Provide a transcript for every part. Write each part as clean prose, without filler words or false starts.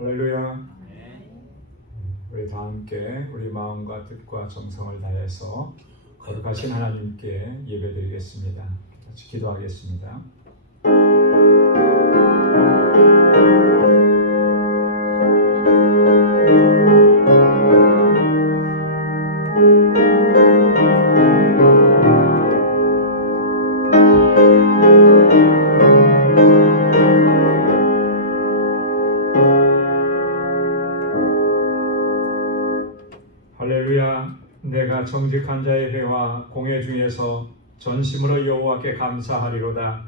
할렐루야. 우리 다 함께 우리 마음과 뜻과 정성을 다해서 거룩하신 하나님께 예배드리겠습니다. 같이 기도하겠습니다. 할렐루야. 내가 정직한 자의 회와 공회 중에서 전심으로 여호와께 감사하리로다.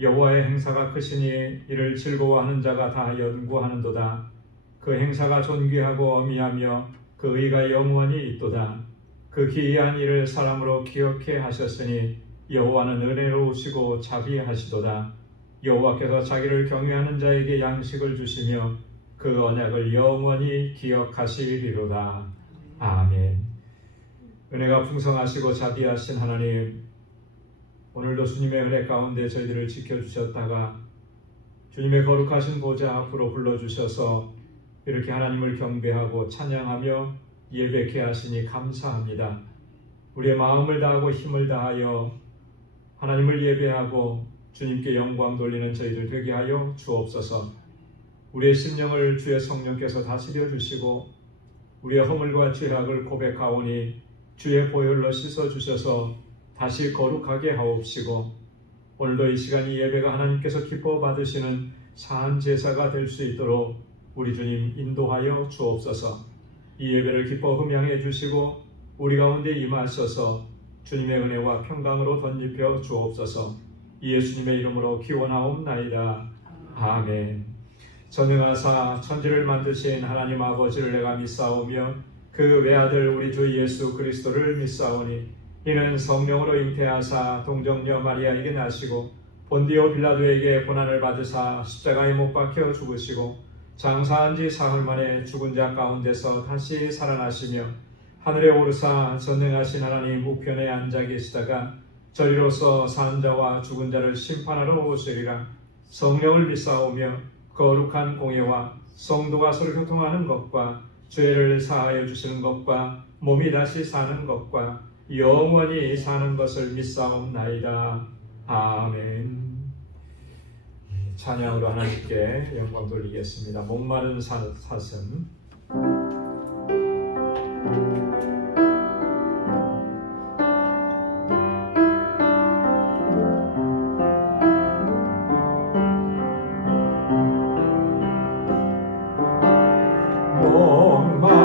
여호와의 행사가 크시니 이를 즐거워하는 자가 다 연구하는도다. 그 행사가 존귀하고 어미하며 그 의가 영원히 있도다. 그 기이한 일을 사람으로 기억해 하셨으니 여호와는 은혜로우시고 자비하시도다. 여호와께서 자기를 경외하는 자에게 양식을 주시며 그 언약을 영원히 기억하시리로다. 아멘. 은혜가 풍성하시고 자비하신 하나님, 오늘도 주님의 은혜 가운데 저희들을 지켜주셨다가 주님의 거룩하신 보좌 앞으로 불러주셔서 이렇게 하나님을 경배하고 찬양하며 예배케 하시니 감사합니다. 우리의 마음을 다하고 힘을 다하여 하나님을 예배하고 주님께 영광 돌리는 저희들 되게 하여 주옵소서. 우리의 심령을 주의 성령께서 다스려 주시고 우리의 허물과 죄악을 고백하오니 주의 보혈로 씻어주셔서 다시 거룩하게 하옵시고 오늘도 이 시간 이 예배가 하나님께서 기뻐 받으시는 사한 제사가 될 수 있도록 우리 주님 인도하여 주옵소서. 이 예배를 기뻐 흠양해 주시고 우리 가운데 임하셔서 주님의 은혜와 평강으로 덧입혀 주옵소서. 예수님의 이름으로 기원하옵나이다. 아멘. 전능하사 천지를 만드신 하나님 아버지를 내가 믿사오며 그 외아들 우리 주 예수 그리스도를 믿사오니 이는 성령으로 잉태하사 동정녀 마리아에게 나시고 본디오 빌라도에게 고난을 받으사 십자가에 못 박혀 죽으시고 장사한 지 사흘 만에 죽은 자 가운데서 다시 살아나시며 하늘에 오르사 전능하신 하나님 우편에 앉아 계시다가 저리로서 산 자와 죽은 자를 심판하러 오시리라. 성령을 믿사오며 거룩한 공예와 성도가 서로 교통하는 것과 죄를 사하여 주시는 것과 몸이 다시 사는 것과 영원히 사는 것을 믿사옵나이다. 아멘. 찬양으로 하나님께 영광 돌리겠습니다. 목마른 사슴.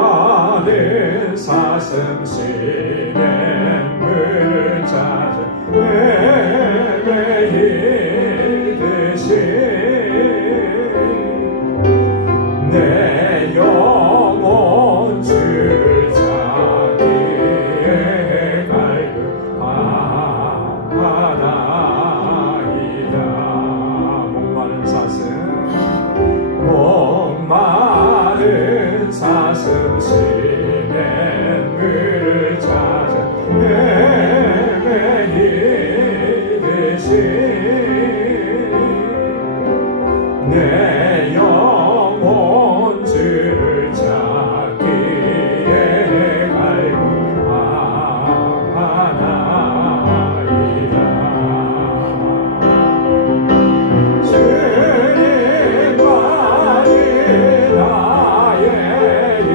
목마른 사슴 쉬는 물을 찾아 헤매이듯이 내 영혼 주를 자기의 갈급하나이다. 목마른 사슴 쉬는 물을 찾아 헤매이듯이 내 영혼 주를 찾기에 갈급하나이다. 주님만이 나의 힘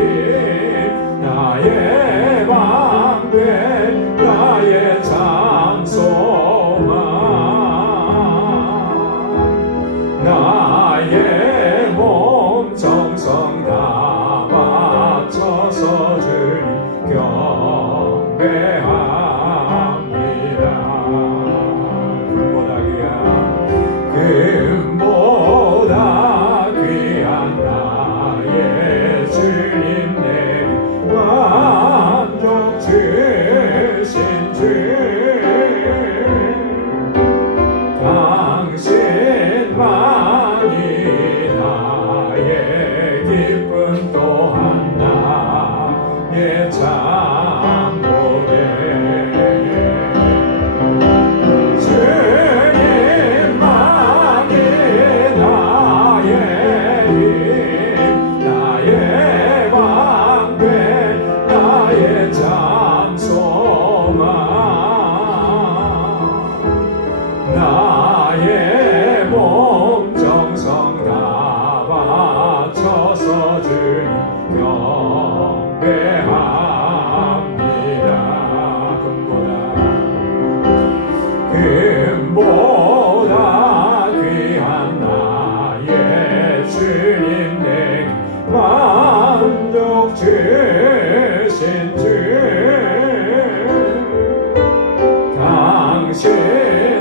주신 주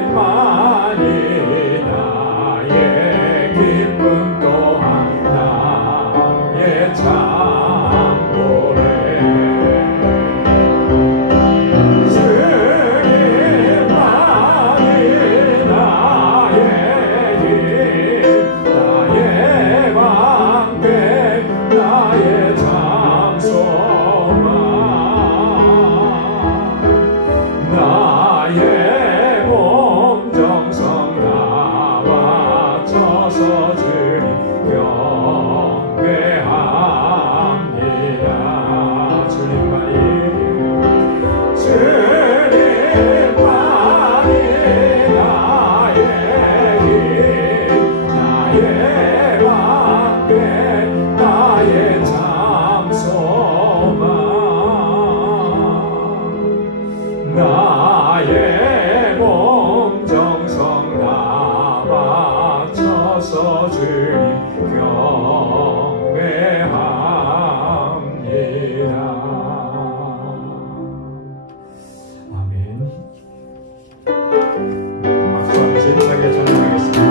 당신만이 나의 기쁨 또한 나의 참고래 주님만이 나의 힘 나의 방패 나의 참소망 나의 몸 정성 다 바쳐서 주님 경배합니다. 주님만이 나의 힘 나의 방패 나의 참소망 나의 몸 정성 다 바쳐서 주님 경배합니다. 아멘. 박수와 진하게 찬양하겠습니다.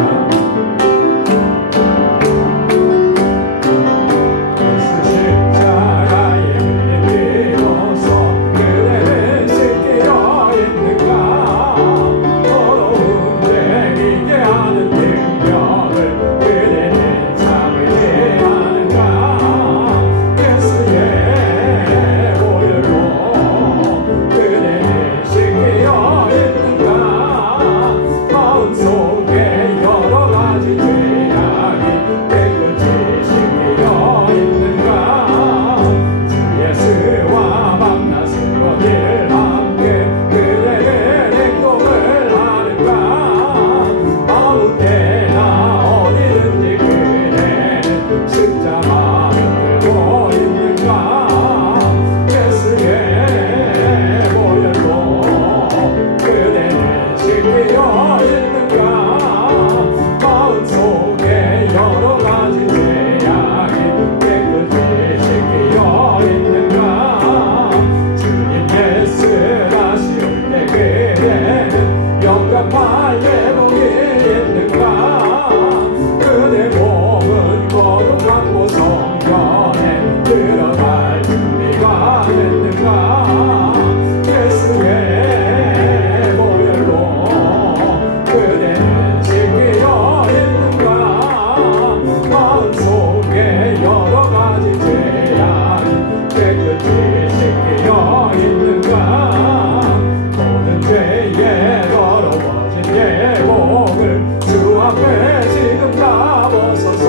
십자가의 비로소 그대는 씻기려 있는가 더러운 죄 이게 하는 능력을 그대는 참으게 하는가 예수의 보혈로 그대는 씻기려 있는가 마음속에 여러 가지 죄악이 깨끗이 씻기려 있는가 주 예수와 만났으로 늘 함께 그대의 행동을 하는가 아무 때나 어디든지 그대는 십자가 흔들고 있는가 예수의 보혈로 그대는 씻기려 있는가 마음속에 여러 가지 죄악이 깨끗이 씻기려 있는가 주님 예수 다시 올 때 그대는 영감한 예복이 있는가 그대 몸은 거룩한 곳 성전에 들어갈 준비가 됐는가 예수의 보혈로 그대는 씻기려 있는가 마음속에 여러 가지 죄악이 깨끗이 씻기려 있는가 모든 죄에 더러워진 예복을 주 앞에 지금 다 벗어서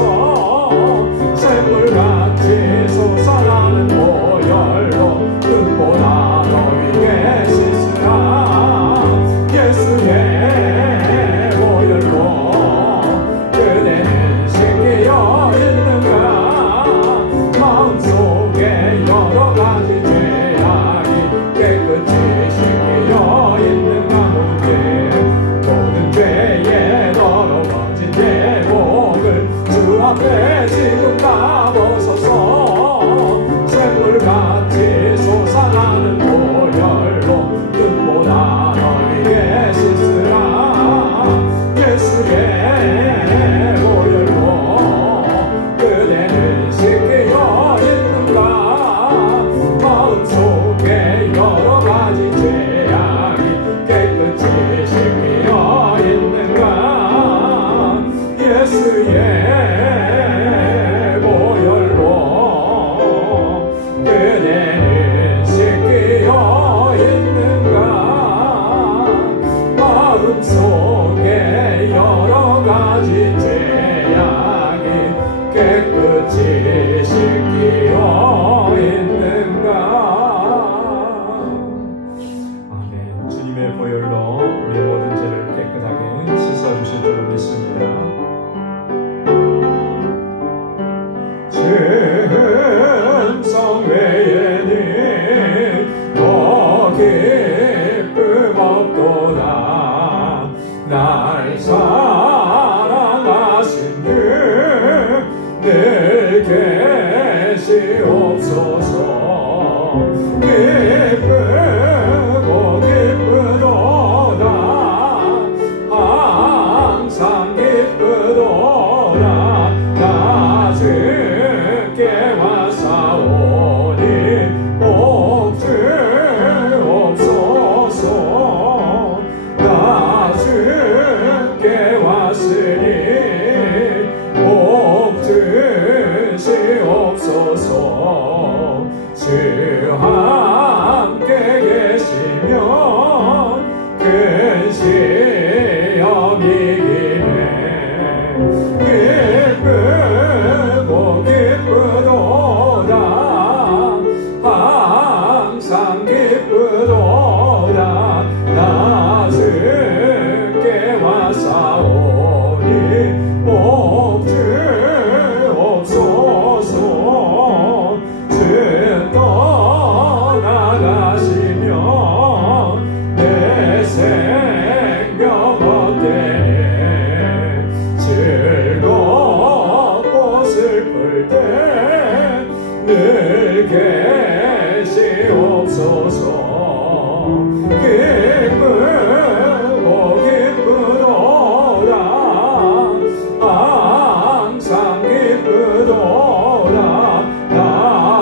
샘물같이 솟아나는 보혈로 눈보다 너희에게 씻으라 예수의 보혈로 그대는 씻기려 있는가 마음속에 여러 가지 죄악이 깨끗이 씻기려 있는가 모든 죄에 더러워진 예복을 주 앞에 지금 다 벗어서 샘물같이 솟아나는 보혈로 눈보다 너희에게 씻으라 예수의 보혈로 그대는 씻기려 있는가 마음속에 여러 가지 죄악이 깨끗이 씻기려 있는가 예수의 보혈로 그대는 씻기려 있는가 마음속에 여러 가지 죄악이 깨끗이 씻기려 있는가 아멘. 주님의 보혈로 우리의 모든 죄를 깨끗하게 씻어주실 줄로 믿습니다. 천성 외에는 더 기쁨 없도다 날 사랑하신 주 늘 계시옵소서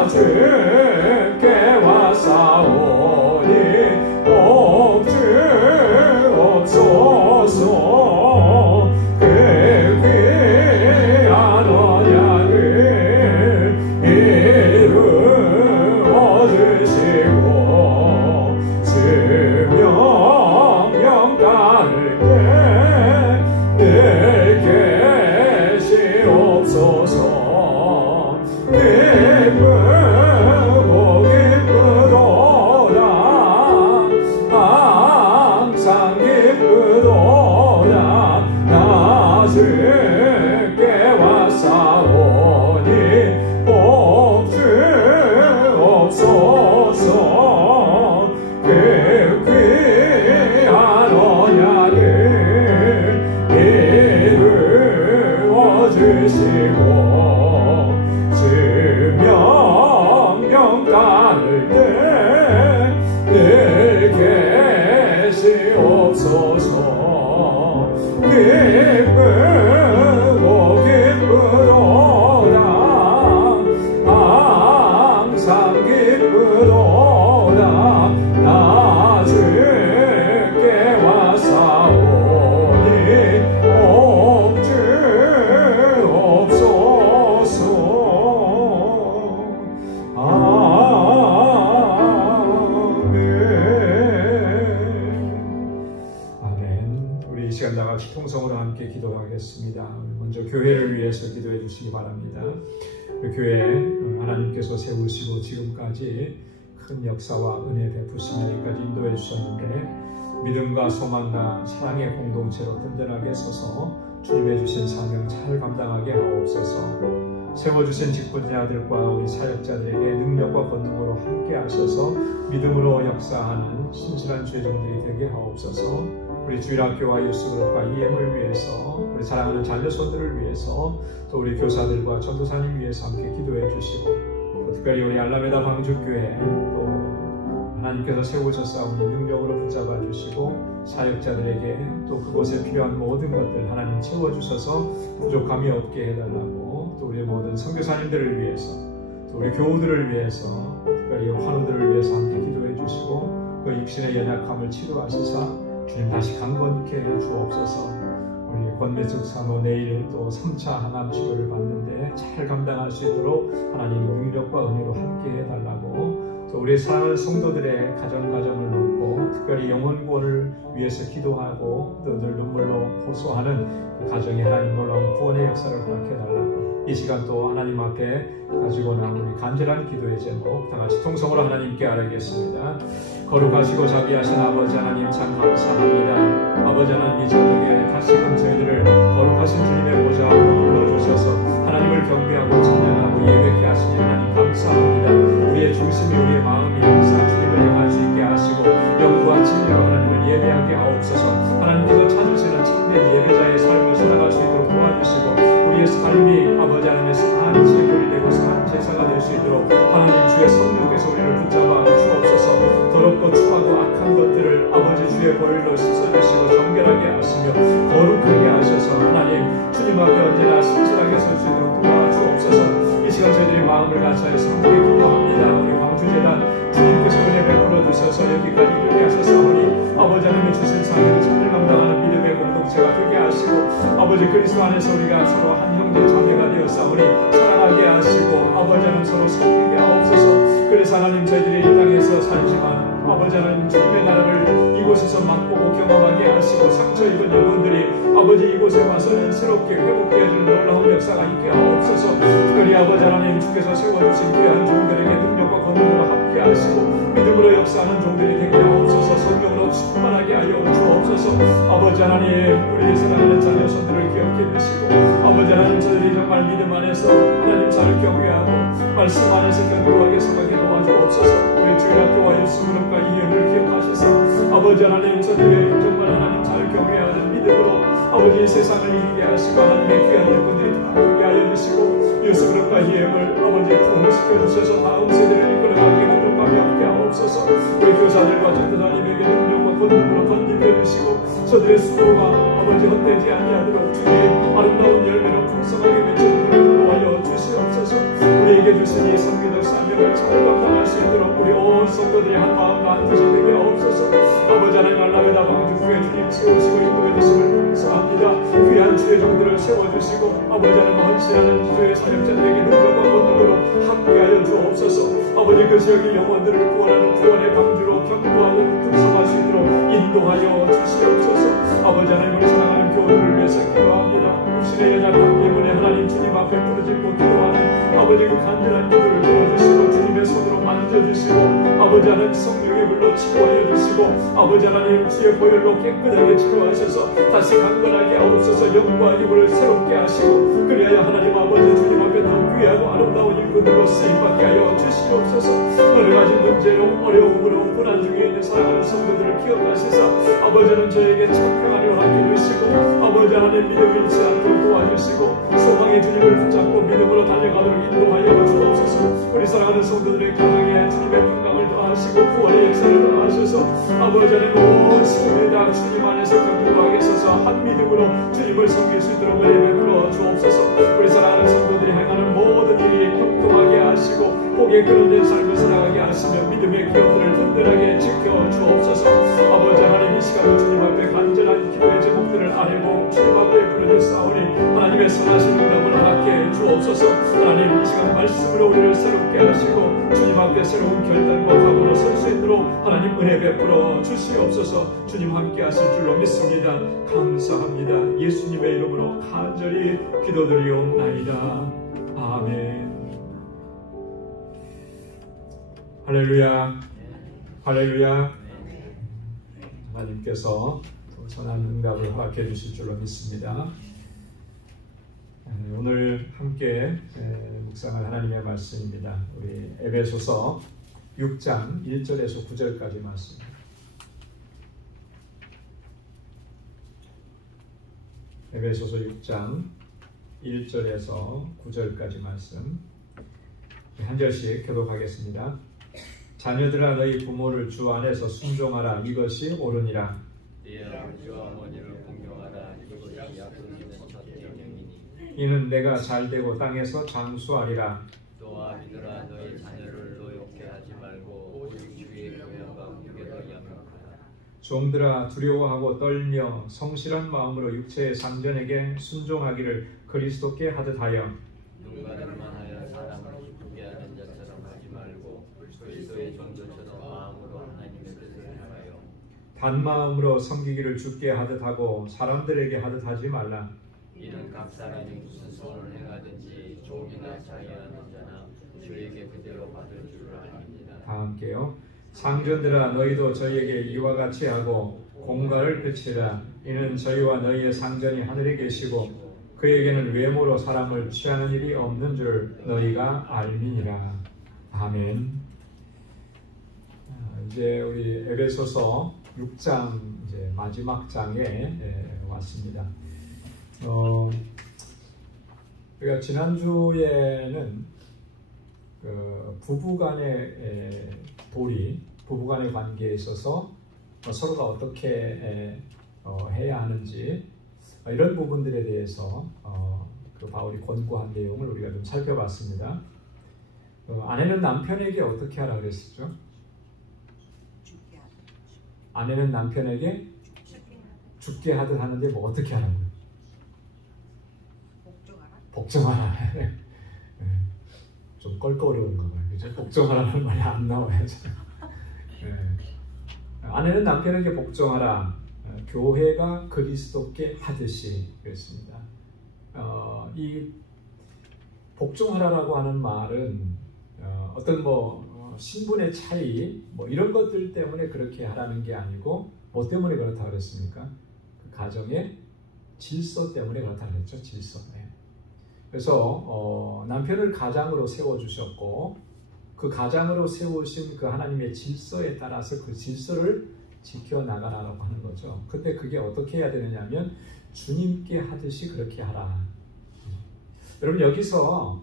주께 왔사오니 복 주옵소서. 그 귀한 언약을 이루어 주시고 수명령 따를 때 늘 계시옵소서. 기쁘고 기쁘도다 항상 기쁘도다 나 주께 왔사오니 복 주옵소서. 그 귀한 언약을 이루어 주시고 수명령 따를 때 늘 계시옵소서. 기쁘고 기쁘도다 항상 기쁘도다 나 주께 왔사오니 복 주옵소서. 우리 이 시간 다 같이 통성으로 함께 기도하겠습니다. 먼저 교회를 위해서 기도해 주시기 바랍니다. 우리 교회 하나님께서 세우시고 지금까지 큰 역사와 은혜 베푸시며 여기까지 인도해 주셨는데 믿음과 소망과 사랑의 공동체로 든든하게 서서 주님의 주신 사명 잘 감당하게 하옵소서. 세워주신 직분자들과 우리 사역자들에게 능력과 권능으로 함께 하셔서 믿음으로 역사하는 신실한 주의 종들이 되게 하옵소서. 우리 주일학교와 유스그룹과 EM을 위해서 우리 사랑하는 자녀손들을 위해서 또 우리 교사들과 전도사님 위해서 함께 기도해 주시고 또 특별히 우리 알라메다 방주교회 또 하나님께서 세우셨사오니 능력으로 붙잡아 주시고 사역자들에게 또 그곳에 필요한 모든 것들 하나님 채워주셔서 부족함이 없게 해달라고 또 우리 모든 선교사님들을 위해서 또 우리 교우들을 위해서 특별히 환우들을 위해서 함께 기도해 주시고 그 육신의 연약함을 치료하시사 주님 다시 강건케 해 주옵소서. 우리 권매숙 사모 내일 또 3차 항암 치료를 받는데 잘 감당할 수 있도록 하나님 능력과 은혜로 함께 해달라고 또 우리 사랑하는 성도들의 가정을 놓고 특별히 영혼 구원을 위해서 기도하고 또 늘 눈물로 호소하는 그 가정에 하나님 놀라운 구원의 역사를 허락해달라고 이 시간 또 하나님 앞에 가지고 나온 우리 간절한 기도의 제목 다 같이 통성으로 하나님께 아뢰겠습니다. 거룩하시고 자비하신 아버지 하나님 참 감사합니다. 아버지 하나님 이 저녁에 다시금 저희들을 거룩하신 주님의 보좌 앞으로 불러주셔서 하나님을 경배하고 찬양하고 예배케 하시니 하나님 감사합니다. 우리의 중심이 우리의 마음이 항상 주님을 향할 수 있게 하시고 영과 진리로 하나님을 예배하게 하옵소서. 하나님께서 찾으시는 참된 예배자의 삶을 살아갈 수 있도록 도와주시고 우리의 삶이 아버지 하나님의 산 제물이 되고 산 제사가 될 수 있도록 하나님 주의 성령께서 우리를 붙잡아 주옵소서. 더럽고 추하고 악한 것들을 아버지 주의 보혈로 씻어주시고 정결하게 하시며 거룩하게 하셔서 하나님 주님 앞에 언제나 신실하게 설 수 있도록 도와주옵소서. 이 시간 저희들이 마음을 같이하여서 함께 기도합니다. 우리 광주재단 주님께서 은혜 베풀어 주셔서 여기까지 이르게 하셨사오니 아버지 하나님이 주신 사명을 잘 감당하는 믿음의 공동체가 되게 하시고 아버지 그리스도 안에서 우리가 서로 한 형제 자매가 되었사오니 사랑하게 하시고 아버지 하나님 서로 섬기게 하옵소서. 그래서 하나님 저희들이 이 땅에서 살지만 아버지 하나님 주님의 나라를 이곳에서 맛보고 경험하게 하시고 상처 입은 영혼들이 아버지 이곳에 와서는 새롭게 회복되어 주는 놀라운 역사가 있게 하옵소서. 특별히 아버지 하나님 주께서 세워주신 귀한 종들에게 능력과 권능으로 함께 하시고 믿음으로 역사하는 종들이 되게 하옵소서. 성령으로 충만하게 하여 주옵소서. 아버지 하나님 우리 사랑하는 자녀손들을 기억해 주시고 아버지 하나님 저들이 정말 믿음 안에서 하나님 잘 경외하고 말씀 안에서 견고하게 서가게 도와주옵소서. 우리 주일학교와 유스그룹과 이음을 기억하셔서 아버지 하나님 저들이 정말 하나님 잘 경외하는 믿음으로 아버지 세상을 이기게 하시고 하나님의 귀한 일꾼들이 다 되게 하여 주시고 유스그룹과 이음을 아버지 부흥시켜 주셔서 다음 세대를 이끌어가기에 부족함이 없게 하옵소서. 우리 교사들과 전도사님에게 능력과 권능으로 던집해 주시고 저들의 수고가 아버지 헛되지 아니하도록 주님 아름다운 열매로 풍성하게 맺혀지도록 도와여 주시옵소서. 우리에게 주신 이 선교적 사명을 하나님 말라에다 방주 후에 주님 세우시고 인도해 주심을 감사합니다. 귀한 주의 종들을 세워주시고 아버지 하나님 헌신하는 주의 사역자들에게 능력과 권능으로 함께하여 주옵소서. 아버지 그 지역의 영혼들을 구원하는 구원의 방주로 견고하고 풍성할 수 있도록 인도하여 주시옵소서. 아버지 하나님 우리 사랑하는 교우들을 위해서 기도합니다. 육신의 연약함 때문에 하나님 주님 앞에 부르짖고 기도하는 아버지 그 간절한 기도를 들어주시고 주님의 손으로 만져주시고 아버지 하나님 성령의 물로 치료하여 주시고 아버지 하나님 주의 보혈로 깨끗하게 치료하셔서 다시 강건하게 하옵소서. 영과 힘을 새롭게 하시고 그리하여 하나님 아버지 주님 앞에 더 귀하고 아름다운 일꾼들로 쓰임받게 하여 주시옵소서. 여러 가지 문제로 어려움으로 고난 중에 있는 사랑하는 성도들을 기억하시사 아버지는 저에게 참평하려 하게 주시고 아버지 하나님 믿음 잃지 않도록 도와주시고 소망의 주님을 붙잡고 믿음으로 달려가도록 인도하여 주옵소서. 우리 사랑하는 성도들의 가정에 주님의 평강을 더하시고 구원의 역사를 더하셔서 아버지 하나님 온 시간에 다 주님 안에서 견고하게 서서 한 믿음으로 주님을 섬길 수 있도록 은혜 베풀어 주옵소서. 우리 사랑하는 성도들이 행하는 모든 일이 형통하게 하시고 복에 그런된 삶을 살아가게 하시며 믿음의 기업들을 든든하게 지켜 주옵소서. 아버지 하나님 이 시간도 주님 앞에 간절한 기도의 제목들을 아뢰고 주님 앞에 부르짖사오니 하나님의 선하신 응답을 허락해 주옵소서. 하나님 이 시간 말씀으로 우리를 새롭게 하시고 주님 앞에 새로운 결단과 각오로 설 수 있도록 하나님 은혜 베풀어 주시옵소서. 주님 함께 하실 줄로 믿습니다. 감사합니다. 예수님의 이름으로 간절히 기도드리옵나이다. 아멘. 할렐루야, 할렐루야. 하나님께서 선한 응답을 허락해 주실 줄로 믿습니다. 오늘 함께 묵상할 하나님의 말씀입니다. 우리 에베소서 6장 1절에서 9절까지 말씀. 에베소서 6장 1절에서 9절까지 말씀 한 절씩 교독하겠습니다. 자녀들아 너희 부모를 주 안에서 순종하라. 이것이 옳으니라. 네 아버지와 어머니를 공경하라. 이것이 약속된 첫 계명이니. 이는 내가 잘되고 땅에서 장수하리라. 또 아비들아 너희 자녀를 노엽게 하지 말고 오직 주의 교양과 훈계로 양육하라. 종들아 두려워하고 떨며 성실한 마음으로 육체의 상전에게 순종하기를 그리스도께 하듯 하여 눈가림만 하여 사람을 기쁘게 하는 자처럼 하지 말고 그리스도의 종들처럼 마음으로 하나님의 뜻을 행하여 단마음으로 섬기기를 주께 하듯 하고 사람들에게 하듯 하지 말라. 이는 각 사람이 무슨 선을 행하든지 종이나 자유하는 자나 주에게 그대로 받을 줄을 아닙니다. 다 함께요. 상전들아 너희도 저희에게 이와 같이 하고 공갈을 그치라. 이는 저희와 너희의 상전이 하늘에 계시고 그에게는 외모로 사람을 취하는 일이 없는 줄 너희가 알미니라. 아멘. 이제 우리 에베소서 6장 이제 마지막 장에 왔습니다. 우리가 지난주에는 그 부부간의 도리, 부부간의 관계에 있어서 서로가 어떻게 해야 하는지 이런 부분들에 대해서 그 바울이 권고한 내용을 우리가 좀 살펴봤습니다. 아내는 남편에게 어떻게 하라 그랬었죠? 아내는 남편에게 죽게 하듯 하는데 뭐 어떻게 하라고요? 복종하라. 좀 껄끄러운가 봐요. 그죠? 복종하라는 말이 안 나와야죠. 아내는 남편에게 복종하라. 교회가 그리스도께 하듯이 그랬습니다. 이 복종하라라고 하는 말은 어떤 신분의 차이 이런 것들 때문에 그렇게 하라는 게 아니고 뭐 때문에 그렇다 그랬습니까? 그 가정의 질서 때문에 그렇다 그랬죠. 질서. 그래서 남편을 가장으로 세워주셨고 그 가장으로 세우신 그 하나님의 질서에 따라서 그 질서를 지켜나가라고 하는 거죠. 근데 그게 어떻게 해야 되느냐면 주님께 하듯이 그렇게 하라. 여러분 여기서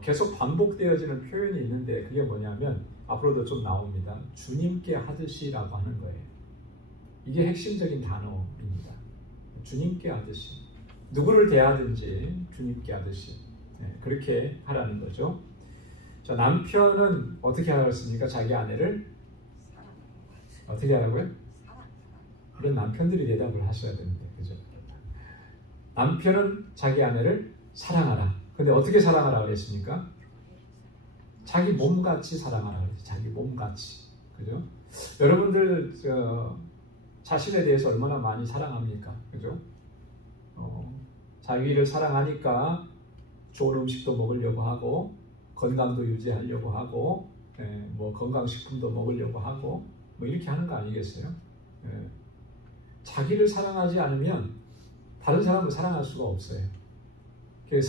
계속 반복되어지는 표현이 있는데 그게 뭐냐면 앞으로도 좀 나옵니다. 주님께 하듯이라고 하는 거예요. 이게 핵심적인 단어입니다. 주님께 하듯이. 누구를 대하든지 주님께 하듯이 그렇게 하라는 거죠. 자, 남편은 어떻게 하라고 했습니까? 자기 아내를 어떻게 하라고요? 이런 남편들이 대답을 하셔야 됩니다. 그죠? 남편은 자기 아내를 사랑하라. 근데 어떻게 사랑하라 그랬습니까? 자기 몸같이 사랑하라 그랬어요. 자기 몸같이. 그죠? 여러분들 자신에 대해서 얼마나 많이 사랑합니까? 그죠? 자기를 사랑하니까 좋은 음식도 먹으려고 하고 건강도 유지하려고 하고 뭐 건강식품도 먹으려고 하고 뭐 이렇게 하는 거 아니겠어요? 자기를 사랑하지 않으면 다른 사람을 사랑할 수가 없어요.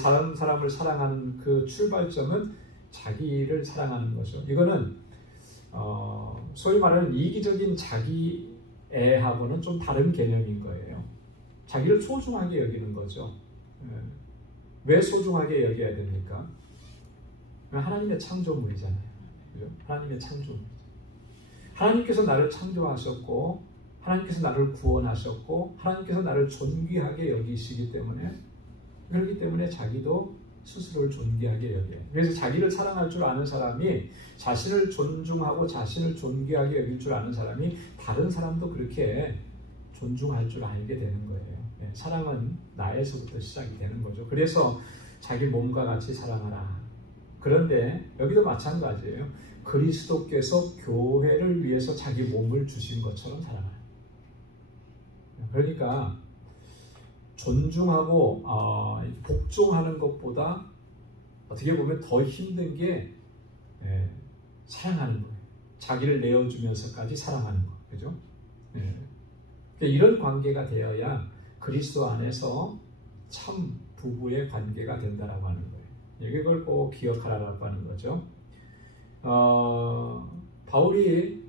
다른 사람을 사랑하는 그 출발점은 자기를 사랑하는 거죠. 이거는 소위 말하는 이기적인 자기애하고는 좀 다른 개념인 거예요. 자기를 소중하게 여기는 거죠. 왜 소중하게 여겨야 됩니까? 하나님의 창조물이잖아요. 그죠? 하나님의 창조물. 하나님께서 나를 창조하셨고 하나님께서 나를 구원하셨고 하나님께서 나를 존귀하게 여기시기 때문에 그렇기 때문에 자기도 스스로를 존귀하게 여겨요. 그래서 자기를 사랑할 줄 아는 사람이 자신을 존중하고 자신을 존귀하게 여길 줄 아는 사람이 다른 사람도 그렇게 존중할 줄 알게 되는 거예요. 사랑은 나에서부터 시작이 되는 거죠. 그래서 자기 몸과 같이 사랑하라. 그런데 여기도 마찬가지예요. 그리스도께서 교회를 위해서 자기 몸을 주신 것처럼 사랑하라. 그러니까 존중하고 복종하는 것보다 어떻게 보면 더 힘든 게 사랑하는 거예요. 자기를 내어주면서까지 사랑하는 거, 그죠? 이런 관계가 되어야 그리스도 안에서 참 부부의 관계가 된다라고 하는 거예요. 이걸 꼭 기억하라고 하는 거죠. 바울이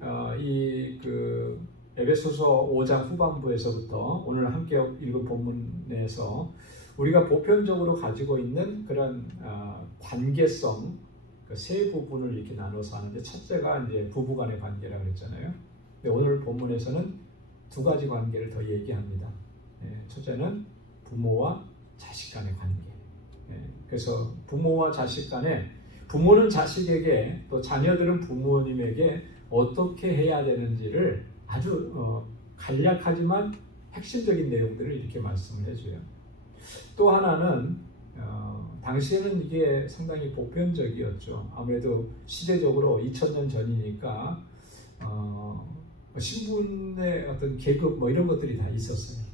에베소서 5장 후반부에서부터 오늘 함께 읽은 본문에서 우리가 보편적으로 가지고 있는 그런 관계성 세 부분을 이렇게 나눠서 하는데 첫째가 이제 부부간의 관계라고 그랬잖아요. 근데 오늘 본문에서는 두 가지 관계를 더 얘기합니다. 첫째는 부모와 자식 간의 관계. 그래서 부모와 자식 간에 부모는 자식에게 또 자녀들은 부모님에게 어떻게 해야 되는지를 아주 간략하지만 핵심적인 내용들을 이렇게 말씀을 해줘요. 또 하나는 당시에는 이게 상당히 보편적이었죠. 아무래도 시대적으로 2000년 전이니까 신분의 어떤 계급 뭐 이런 것들이 다 있었어요.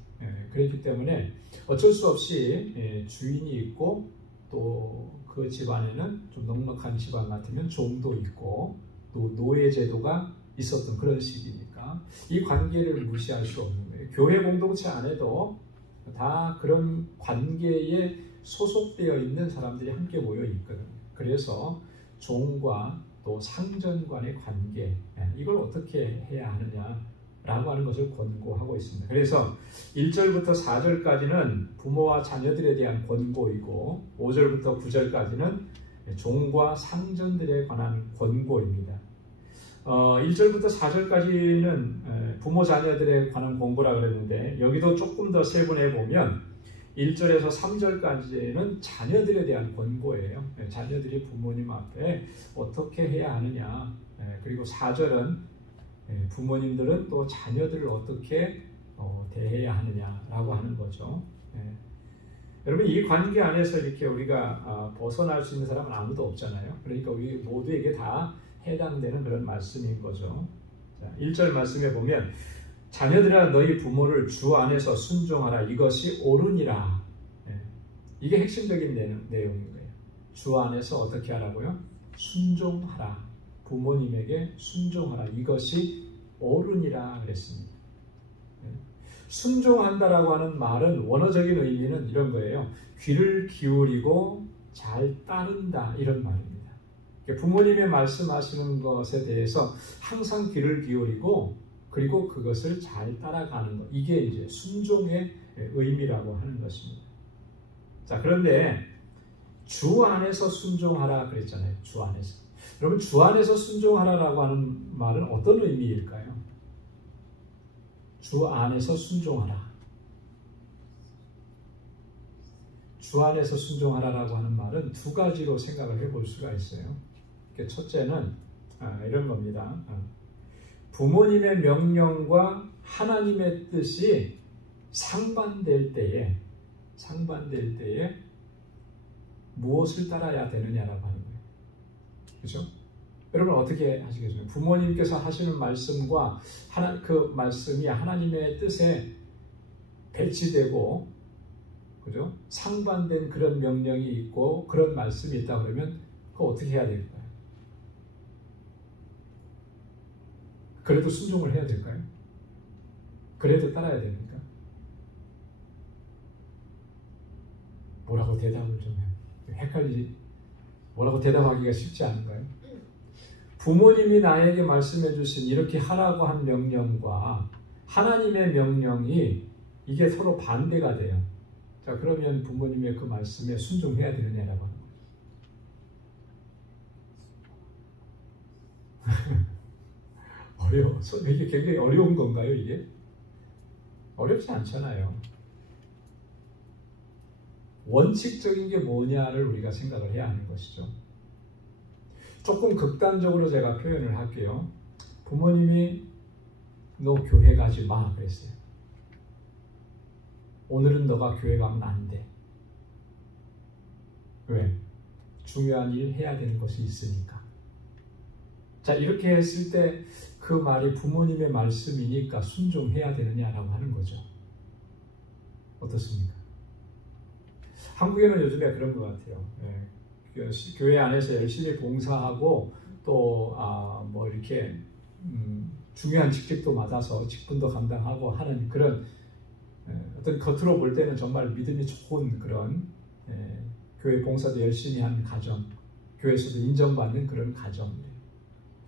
그렇기 때문에 어쩔 수 없이 주인이 있고 또 그 집안에는 좀 넉넉한 집안 같으면 종도 있고 또 노예 제도가 있었던 그런 시기니까 이 관계를 무시할 수 없는 거예요. 교회 공동체 안에도 다 그런 관계에 소속되어 있는 사람들이 함께 모여 있거든요. 그래서 종과 또 상전 간의 관계, 이걸 어떻게 해야 하느냐라고 하는 것을 권고하고 있습니다. 그래서 1절부터 4절까지는 부모와 자녀들에 대한 권고이고 5절부터 9절까지는 종과 상전들에 관한 권고입니다. 1절부터 4절까지는 부모 자녀들에 관한 권고라 그랬는데 여기도 조금 더 세분해 보면 1절에서 3절까지는 자녀들에 대한 권고예요. 자녀들이 부모님 앞에 어떻게 해야 하느냐. 그리고 4절은 부모님들은 또 자녀들을 어떻게 대해야 하느냐라고 하는 거죠. 여러분 이 관계 안에서 이렇게 우리가 벗어날 수 있는 사람은 아무도 없잖아요. 그러니까 우리 모두에게 다 해당되는 그런 말씀인 거죠. 자, 1절 말씀에 보면 자녀들아 너희 부모를 주 안에서 순종하라 이것이 옳으니라. 이게 핵심적인 내용인 거예요. 주 안에서 어떻게 하라고요? 순종하라. 부모님에게 순종하라. 이것이 옳으니라 그랬습니다. 순종한다라고 하는 말은 원어적인 의미는 이런 거예요. 귀를 기울이고 잘 따른다 이런 말입니다. 부모님의 말씀하시는 것에 대해서 항상 귀를 기울이고 그리고 그것을 잘 따라가는 것. 이게 이제 순종의 의미라고 하는 것입니다. 자, 그런데 주 안에서 순종하라 그랬잖아요. 주 안에서. 여러분 주 안에서 순종하라라고 하는 말은 어떤 의미일까요? 주 안에서 순종하라. 주 안에서 순종하라라고 하는 말은 두 가지로 생각을 해볼 수가 있어요. 첫째는 이런 겁니다. 부모님의 명령과 하나님의 뜻이 상반될 때에 무엇을 따라야 되느냐라고 하는 거예요. 그렇죠? 여러분 어떻게 하시겠습니까? 부모님께서 하시는 말씀과 그 말씀이 하나님의 뜻에 배치되고, 그죠? 상반된 그런 명령이 있고 그런 말씀이 있다 그러면 그거 어떻게 해야 될까요? 그래도 순종을 해야 될까요? 그래도 따라야 됩니까? 뭐라고 대답을 좀 해요. 뭐라고 대답하기가 쉽지 않은가요? 부모님이 나에게 말씀해 주신 이렇게 하라고 한 명령과 하나님의 명령이 이게 서로 반대가 돼요. 자, 그러면 부모님의 그 말씀에 순종해야 되느냐라고 하는 거예요. 어려워. 이게 굉장히 어려운 건가요, 이게? 어렵지 않잖아요. 원칙적인 게 뭐냐를 우리가 생각을 해야 하는 것이죠. 조금 극단적으로 제가 표현을 할게요. 부모님이 너 교회 가지 마 그랬어요. 오늘은 너가 교회 가면 안 돼. 왜? 중요한 일 해야 되는 것이 있으니까. 자, 이렇게 했을 때 그 말이 부모님의 말씀이니까 순종해야 되느냐라고 하는 거죠. 어떻습니까? 한국에는 요즘에 그런 것 같아요. 네. 교회 안에서 열심히 봉사하고 또 뭐 이렇게 중요한 직책도 맡아서 직분도 감당하고 하는 그런 어떤 겉으로 볼 때는 정말 믿음이 좋은 그런 교회 봉사도 열심히 하는 가정, 교회에서도 인정받는 그런 가정.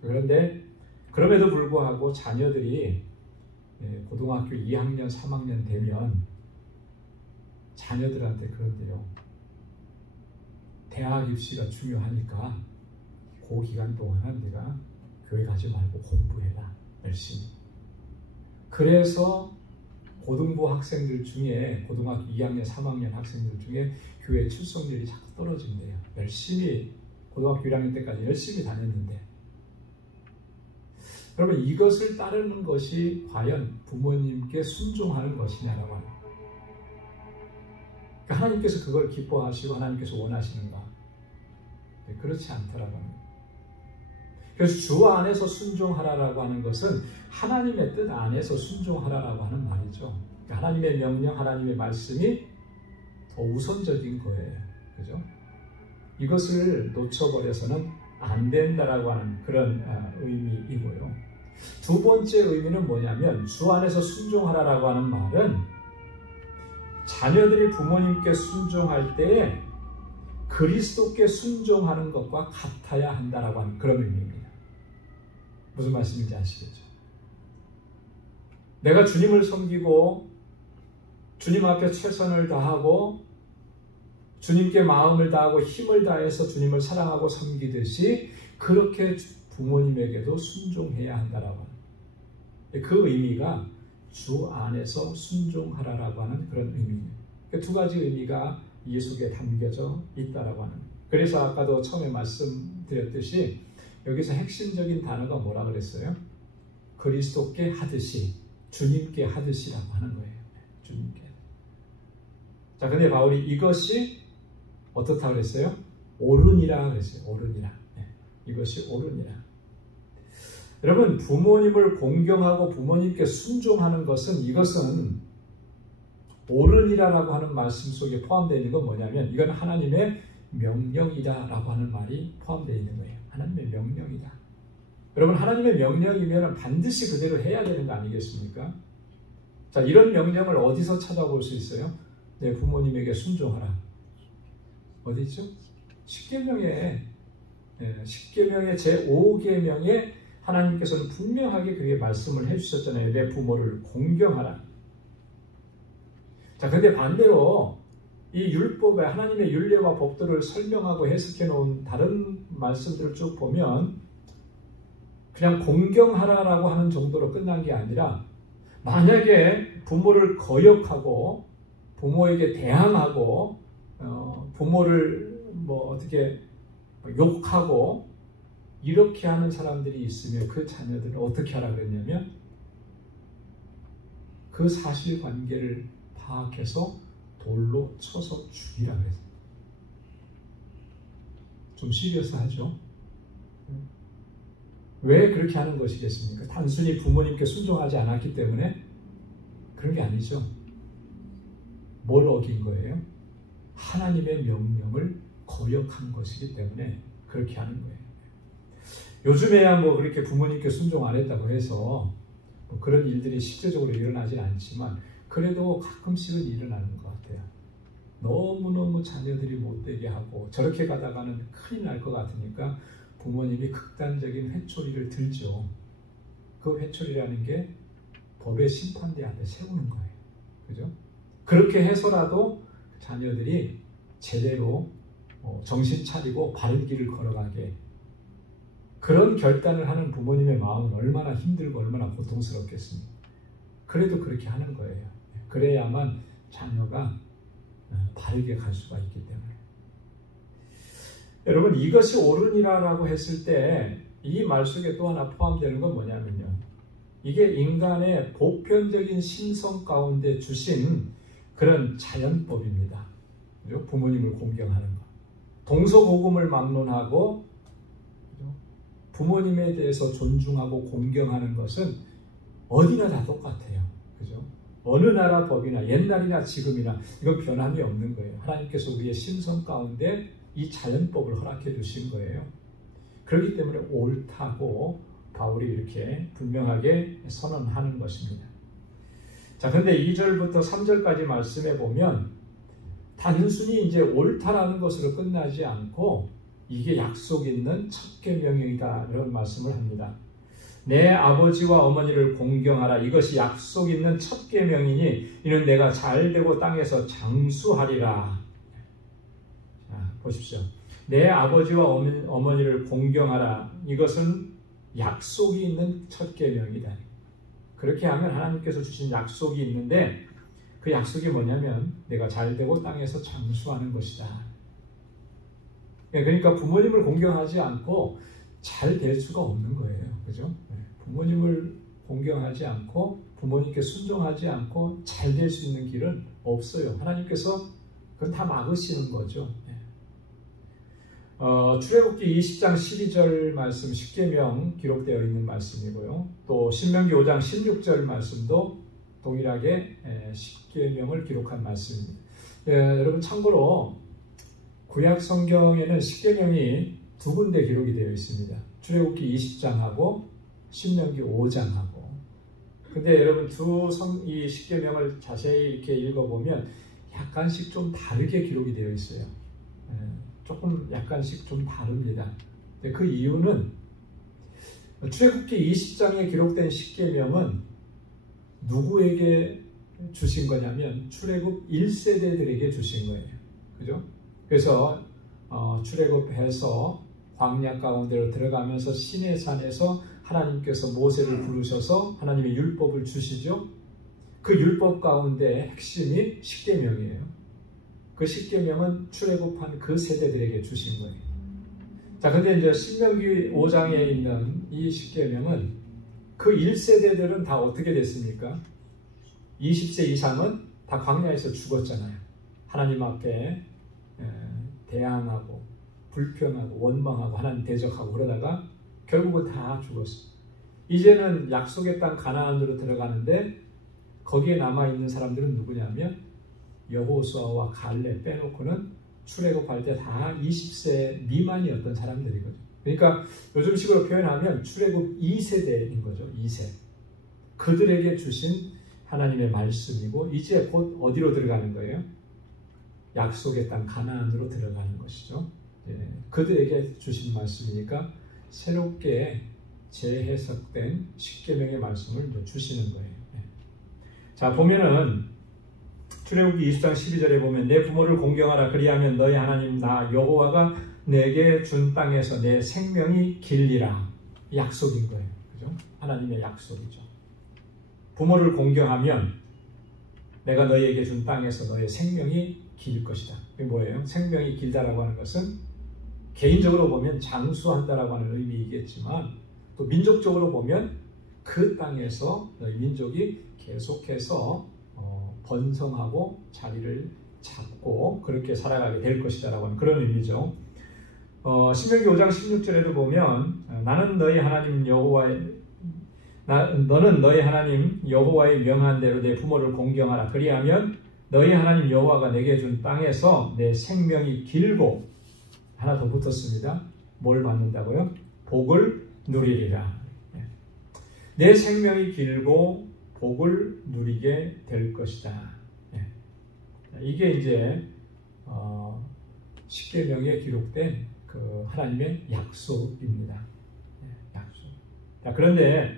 그런데 그럼에도 불구하고 자녀들이 고등학교 2학년, 3학년 되면 자녀들한테 그런데요. 대학 입시가 중요하니까 그 기간 동안은 네가 교회 가지 말고 공부해라. 열심히. 그래서 고등부 학생들 중에 고등학교 2학년, 3학년 학생들 중에 교회 출석률이 자꾸 떨어진대요. 열심히 고등학교 1학년 때까지 열심히 다녔는데 여러분 이것을 따르는 것이 과연 부모님께 순종하는 것이냐라고 하는 거예요. 그러니까 하나님께서 그걸 기뻐하시고 하나님께서 원하시는가? 네, 그렇지 않다라고 합니다. 그래서 주 안에서 순종하라라고 하는 것은 하나님의 뜻 안에서 순종하라라고 하는 말이죠. 그러니까 하나님의 명령, 하나님의 말씀이 더 우선적인 거예요. 그죠? 이것을 놓쳐버려서는 안 된다라고 하는 그런 의미이고요. 두 번째 의미는 뭐냐면 주 안에서 순종하라라고 하는 말은 자녀들이 부모님께 순종할 때에 그리스도께 순종하는 것과 같아야 한다라고 하는 그런 의미입니다. 무슨 말씀인지 아시겠죠? 내가 주님을 섬기고 주님 앞에 최선을 다하고 주님께 마음을 다하고 힘을 다해서 주님을 사랑하고 섬기듯이 그렇게 부모님에게도 순종해야 한다라고 하는 그 의미가 주 안에서 순종하라라고 하는 그런 의미입니다. 두 가지 의미가 이 속에 담겨져 있다라고 하는. 그래서 아까도 처음에 말씀드렸듯이 여기서 핵심적인 단어가 뭐라 그랬어요? 그리스도께 하듯이, 주님께 하듯이라고 하는 거예요. 주님께. 자, 근데 바울이 이것이 어떻다 그랬어요? 옳으니라 그랬어요. 옳으니라. 이것이 옳으니라. 여러분, 부모님을 공경하고 부모님께 순종하는 것은 이것은 옳으니라라고 하는 말씀 속에 포함되어 있는 건 뭐냐면 이건 하나님의 명령이다라고 하는 말이 포함되어 있는 거예요. 하나님의 명령이다. 여러분, 하나님의 명령이면 반드시 그대로 해야 되는 거 아니겠습니까? 자, 이런 명령을 어디서 찾아볼 수 있어요? 내 부모님에게 순종하라. 어디 있죠? 십계명의 제5계명에 하나님께서는 분명하게 그렇게 말씀을 해주셨잖아요. 내 부모를 공경하라. 자, 근데 반대로 이 율법에 하나님의 율례와 법도를 설명하고 해석해 놓은 다른 말씀들을 쭉 보면 그냥 공경하라라고 하는 정도로 끝난 게 아니라 만약에 부모를 거역하고 부모에게 대항하고 부모를 뭐 어떻게 욕하고 이렇게 하는 사람들이 있으면 그 자녀들은 어떻게 하라 그랬냐면 그 사실관계를 파악해서 돌로 쳐서 죽이라 그랬어요. 좀 시리어스하죠? 왜 그렇게 하는 것이겠습니까? 단순히 부모님께 순종하지 않았기 때문에 그런 게 아니죠. 뭘 어긴 거예요? 하나님의 명령을 거역한 것이기 때문에 그렇게 하는 거예요. 요즘에야 뭐 그렇게 부모님께 순종 안 했다고 해서 뭐 그런 일들이 실제적으로 일어나진 않지만 그래도 가끔씩은 일어나는 것 같아요. 너무너무 자녀들이 못되게 하고 저렇게 가다가는 큰일 날 것 같으니까 부모님이 극단적인 회초리를 들죠. 그 회초리라는 게 법의 심판대 앞에 세우는 거예요. 그죠? 그렇게 해서라도 자녀들이 제대로 정신 차리고 바른 길을 걸어가게, 그런 결단을 하는 부모님의 마음은 얼마나 힘들고 얼마나 고통스럽겠습니까? 그래도 그렇게 하는 거예요. 그래야만 자녀가 바르게 갈 수가 있기 때문에. 여러분, 이것이 옳으니라라고 했을 때 이 말 속에 또 하나 포함되는 건 뭐냐면요, 이게 인간의 보편적인 심성 가운데 주신 그런 자연법입니다. 그죠? 부모님을 공경하는 것, 동서고금을 막론하고 부모님에 대해서 존중하고 공경하는 것은 어디나 다 똑같아요. 그죠? 어느 나라 법이나 옛날이나 지금이나 이건 변함이 없는 거예요. 하나님께서 우리의 심성 가운데 이 자연법을 허락해 주신 거예요. 그렇기 때문에 옳다고 바울이 이렇게 분명하게 선언하는 것입니다. 자, 근데 2절부터 3절까지 말씀해 보면 단순히 이제 옳다라는 것으로 끝나지 않고 이게 약속 있는 첫 계명이다, 이런 말씀을 합니다. 내 아버지와 어머니를 공경하라. 이것이 약속 있는 첫 계명이니 이는 내가 잘되고 땅에서 장수하리라. 자, 보십시오. 내 아버지와 어머니를 공경하라. 이것은 약속이 있는 첫 계명이다. 그렇게 하면 하나님께서 주신 약속이 있는데 그 약속이 뭐냐면 내가 잘되고 땅에서 장수하는 것이다. 그러니까 부모님을 공경하지 않고 잘 될 수가 없는 거예요. 그죠? 부모님을 공경하지 않고 부모님께 순종하지 않고 잘 될 수 있는 길은 없어요. 하나님께서 그건 다 막으시는 거죠. 출애굽기 20장 12절 말씀 10계명 기록되어 있는 말씀이고요. 또 신명기 5장 16절 말씀도 동일하게 10계명을 기록한 말씀입니다. 여러분 참고로 구약 성경에는 10계명이 두 군데 기록이 되어 있습니다. 출애굽기 20장하고 신명기 5장하고. 근데 여러분 이 10계명을 자세히 이렇게 읽어보면 약간씩 좀 다르게 기록이 되어 있어요. 조금 약간씩 좀 다릅니다. 그 이유는 출애굽기 20장에 기록된 10계명은 누구에게 주신 거냐면 출애굽 1세대들에게 주신 거예요. 그죠? 그래서 출애굽해서 광야 가운데로 들어가면서 시내산에서 하나님께서 모세를 부르셔서 하나님의 율법을 주시죠. 그 율법 가운데 핵심이 10계명이에요. 그 10계명은 출애굽한 그 세대들에게 주신 거예요. 자, 근데 이제 신명기 5장에 있는 이 10계명은 그 1세대들은 다 어떻게 됐습니까? 20세 이상은 다 광야에서 죽었잖아요. 하나님 앞에 대항하고 불평하고 원망하고 하나님 대적하고 그러다가 결국은 다 죽었어요. 이제는 약속의 땅 가나안으로 들어가는데 거기에 남아있는 사람들은 누구냐면 여호수아와 갈렙 빼놓고는 출애굽할 때 다 20세 미만이었던 사람들이거든요. 그러니까 요즘식으로 표현하면 출애굽 2세대인 거죠. 2세. 그들에게 주신 하나님의 말씀이고 이제 곧 어디로 들어가는 거예요? 약속의 땅 가나안으로 들어가는 것이죠. 그들에게 주신 말씀이니까 새롭게 재해석된 10계명의 말씀을 주시는 거예요. 자, 보면은 출애굽기 20장 12절에 보면 내 부모를 공경하라. 그리하면 너희 하나님 나 여호와가 내게 준 땅에서 내 생명이 길리라. 약속인 거예요. 그죠? 하나님의 약속이죠. 부모를 공경하면 내가 너희에게 준 땅에서 너의 생명이 길 것이다. 이게 뭐예요? 생명이 길다라고 하는 것은 개인적으로 보면 장수한다라고 하는 의미이겠지만 또 민족적으로 보면 그 땅에서 너희 민족이 계속해서 번성하고 자리를 잡고 그렇게 살아가게 될 것이다라고 하는 그런 의미죠. 신명기 5장 16절에도 보면 너는 너희 하나님 여호와의 명한 대로 내 부모를 공경하라. 그리하면 너희 하나님 여호와가 내게 준 땅에서 내 생명이 길고 하나 더 붙었습니다. 뭘 받는다고요? 복을 누리리라. 내 생명이 길고 복을 누리게 될 것이다. 이게 이제 십계명에 기록된 그 하나님의 약속입니다. 약속. 자, 그런데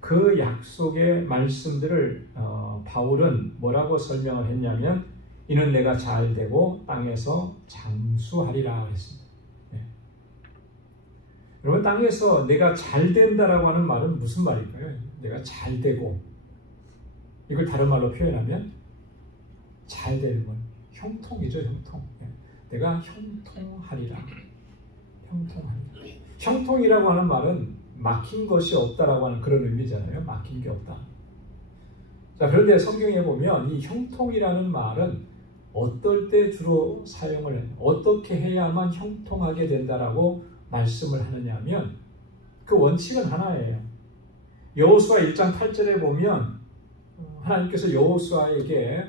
그 약속의 말씀들을 바울은 뭐라고 설명을 했냐면 이는 내가 잘 되고 땅에서 장수하리라 했습니다. 여러분, 땅에서 내가 잘 된다라고 하는 말은 무슨 말일까요? 내가 잘 되고, 이걸 다른 말로 표현하면 잘 되는 건 형통이죠. 형통. 내가 형통하리라. 형통하리라. 형통이라고 하는 말은 막힌 것이 없다라고 하는 그런 의미잖아요. 막힌 게 없다. 자, 그런데 성경에 보면 이 형통이라는 말은 어떨 때 주로 사용을 해요? 어떻게 해야만 형통하게 된다라고 말씀을 하느냐 하면 그 원칙은 하나예요. 여호수아 1장 8절에 보면 하나님께서 여호수아에게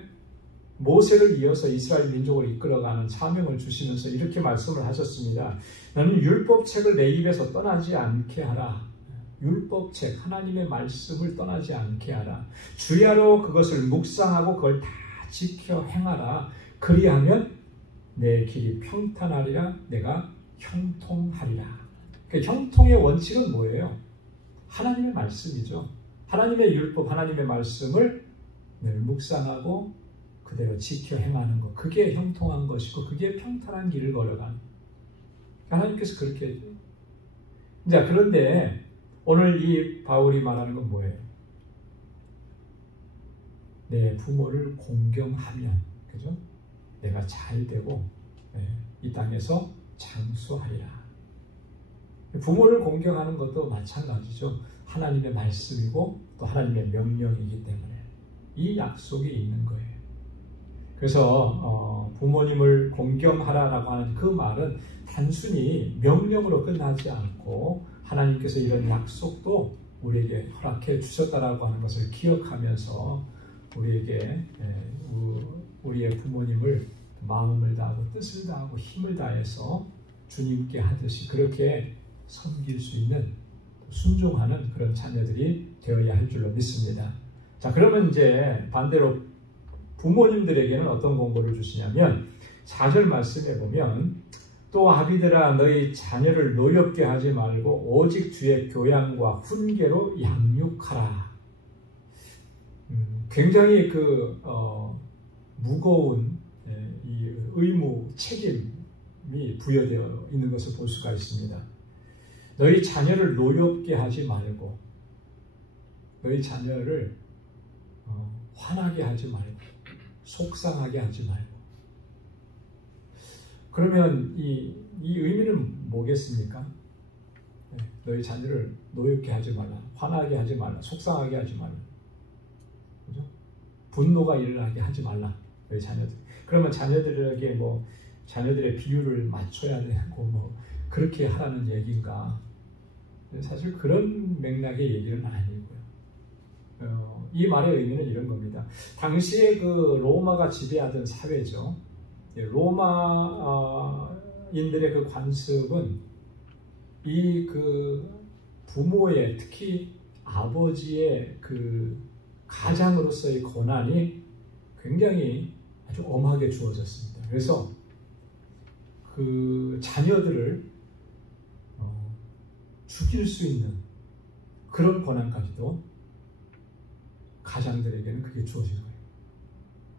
모세를 이어서 이스라엘 민족을 이끌어가는 사명을 주시면서 이렇게 말씀을 하셨습니다. 너는 율법책을 내 입에서 떠나지 않게 하라. 율법책, 하나님의 말씀을 떠나지 않게 하라. 주야로 그것을 묵상하고 그걸 다 지켜 행하라. 그리하면 내 길이 평탄하리라. 내가 형통하리라. 그 형통의 원칙은 뭐예요? 하나님의 말씀이죠. 하나님의 율법, 하나님의 말씀을 늘 묵상하고 그대로 지켜 행하는 것. 그게 형통한 것이고 그게 평탄한 길을 걸어가는. 하나님께서 그렇게 해줘요. 자, 그런데 오늘 이 바울이 말하는 건 뭐예요? 내 부모를 공경하면, 그죠? 내가 잘 되고 이 땅에서 장수하리라. 부모를 공경하는 것도 마찬가지죠. 하나님의 말씀이고 또 하나님의 명령이기 때문에 이 약속이 있는 거예요. 그래서 부모님을 공경하라라고 하는 그 말은 단순히 명령으로 끝나지 않고 하나님께서 이런 약속도 우리에게 허락해 주셨다라고 하는 것을 기억하면서 우리에게 우리의 부모님을 마음을 다하고 뜻을 다하고 힘을 다해서 주님께 하듯이 그렇게 섬길 수 있는 순종하는 그런 자녀들이 되어야 할 줄로 믿습니다. 자, 그러면 이제 반대로 부모님들에게는 어떤 공고를 주시냐면 4절 말씀에 보면 또 아비들아 너희 자녀를 노엽게 하지 말고 오직 주의 교양과 훈계로 양육하라. 굉장히 무거운 이 의무, 책임이 부여되어 있는 것을 볼 수가 있습니다. 너희 자녀를 노엽게 하지 말고 너희 자녀를 화나게 하지 말고 속상하게 하지 말고. 그러면 이 의미는 뭐겠습니까? 너희 자녀를 노엽게 하지 말라, 화나게 하지 말라, 속상하게 하지 말라, 그죠? 분노가 일어나게 하지 말라, 너희 자녀들. 그러면 자녀들에게 자녀들의 비율을 맞춰야 되고 그렇게 하라는 얘기인가? 사실 그런 맥락의 얘기는 아니고요. 이 말의 의미는 이런 겁니다. 당시에 그 로마가 지배하던 사회죠. 로마인들의 그 관습은 이 부모의, 특히 아버지의 그 가장으로서의 권한이 굉장히 아주 엄하게 주어졌습니다. 그래서 그 자녀들을 죽일 수 있는 그런 권한까지도 가장들에게는 그게 주어진 거예요.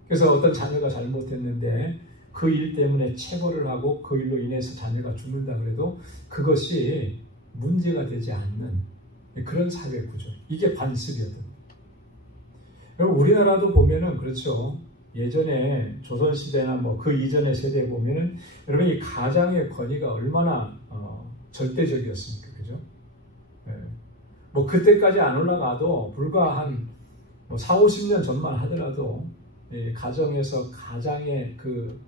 그래서 어떤 자녀가 잘못했는데 그 일 때문에 체벌을 하고 그 일로 인해서 자녀가 죽는다 그래도 그것이 문제가 되지 않는 그런 사회 구조. 이게 관습이었던 거예요. 우리나라도 보면은 그렇죠. 예전에 조선시대나 뭐 그 이전의 세대에 보면은 여러분 이 가장의 권위가 얼마나 절대적이었습니까? 그죠? 예. 뭐 그때까지 안 올라가도 불과 한 뭐 4, 50년 전만 하더라도 이 가정에서 가장의 그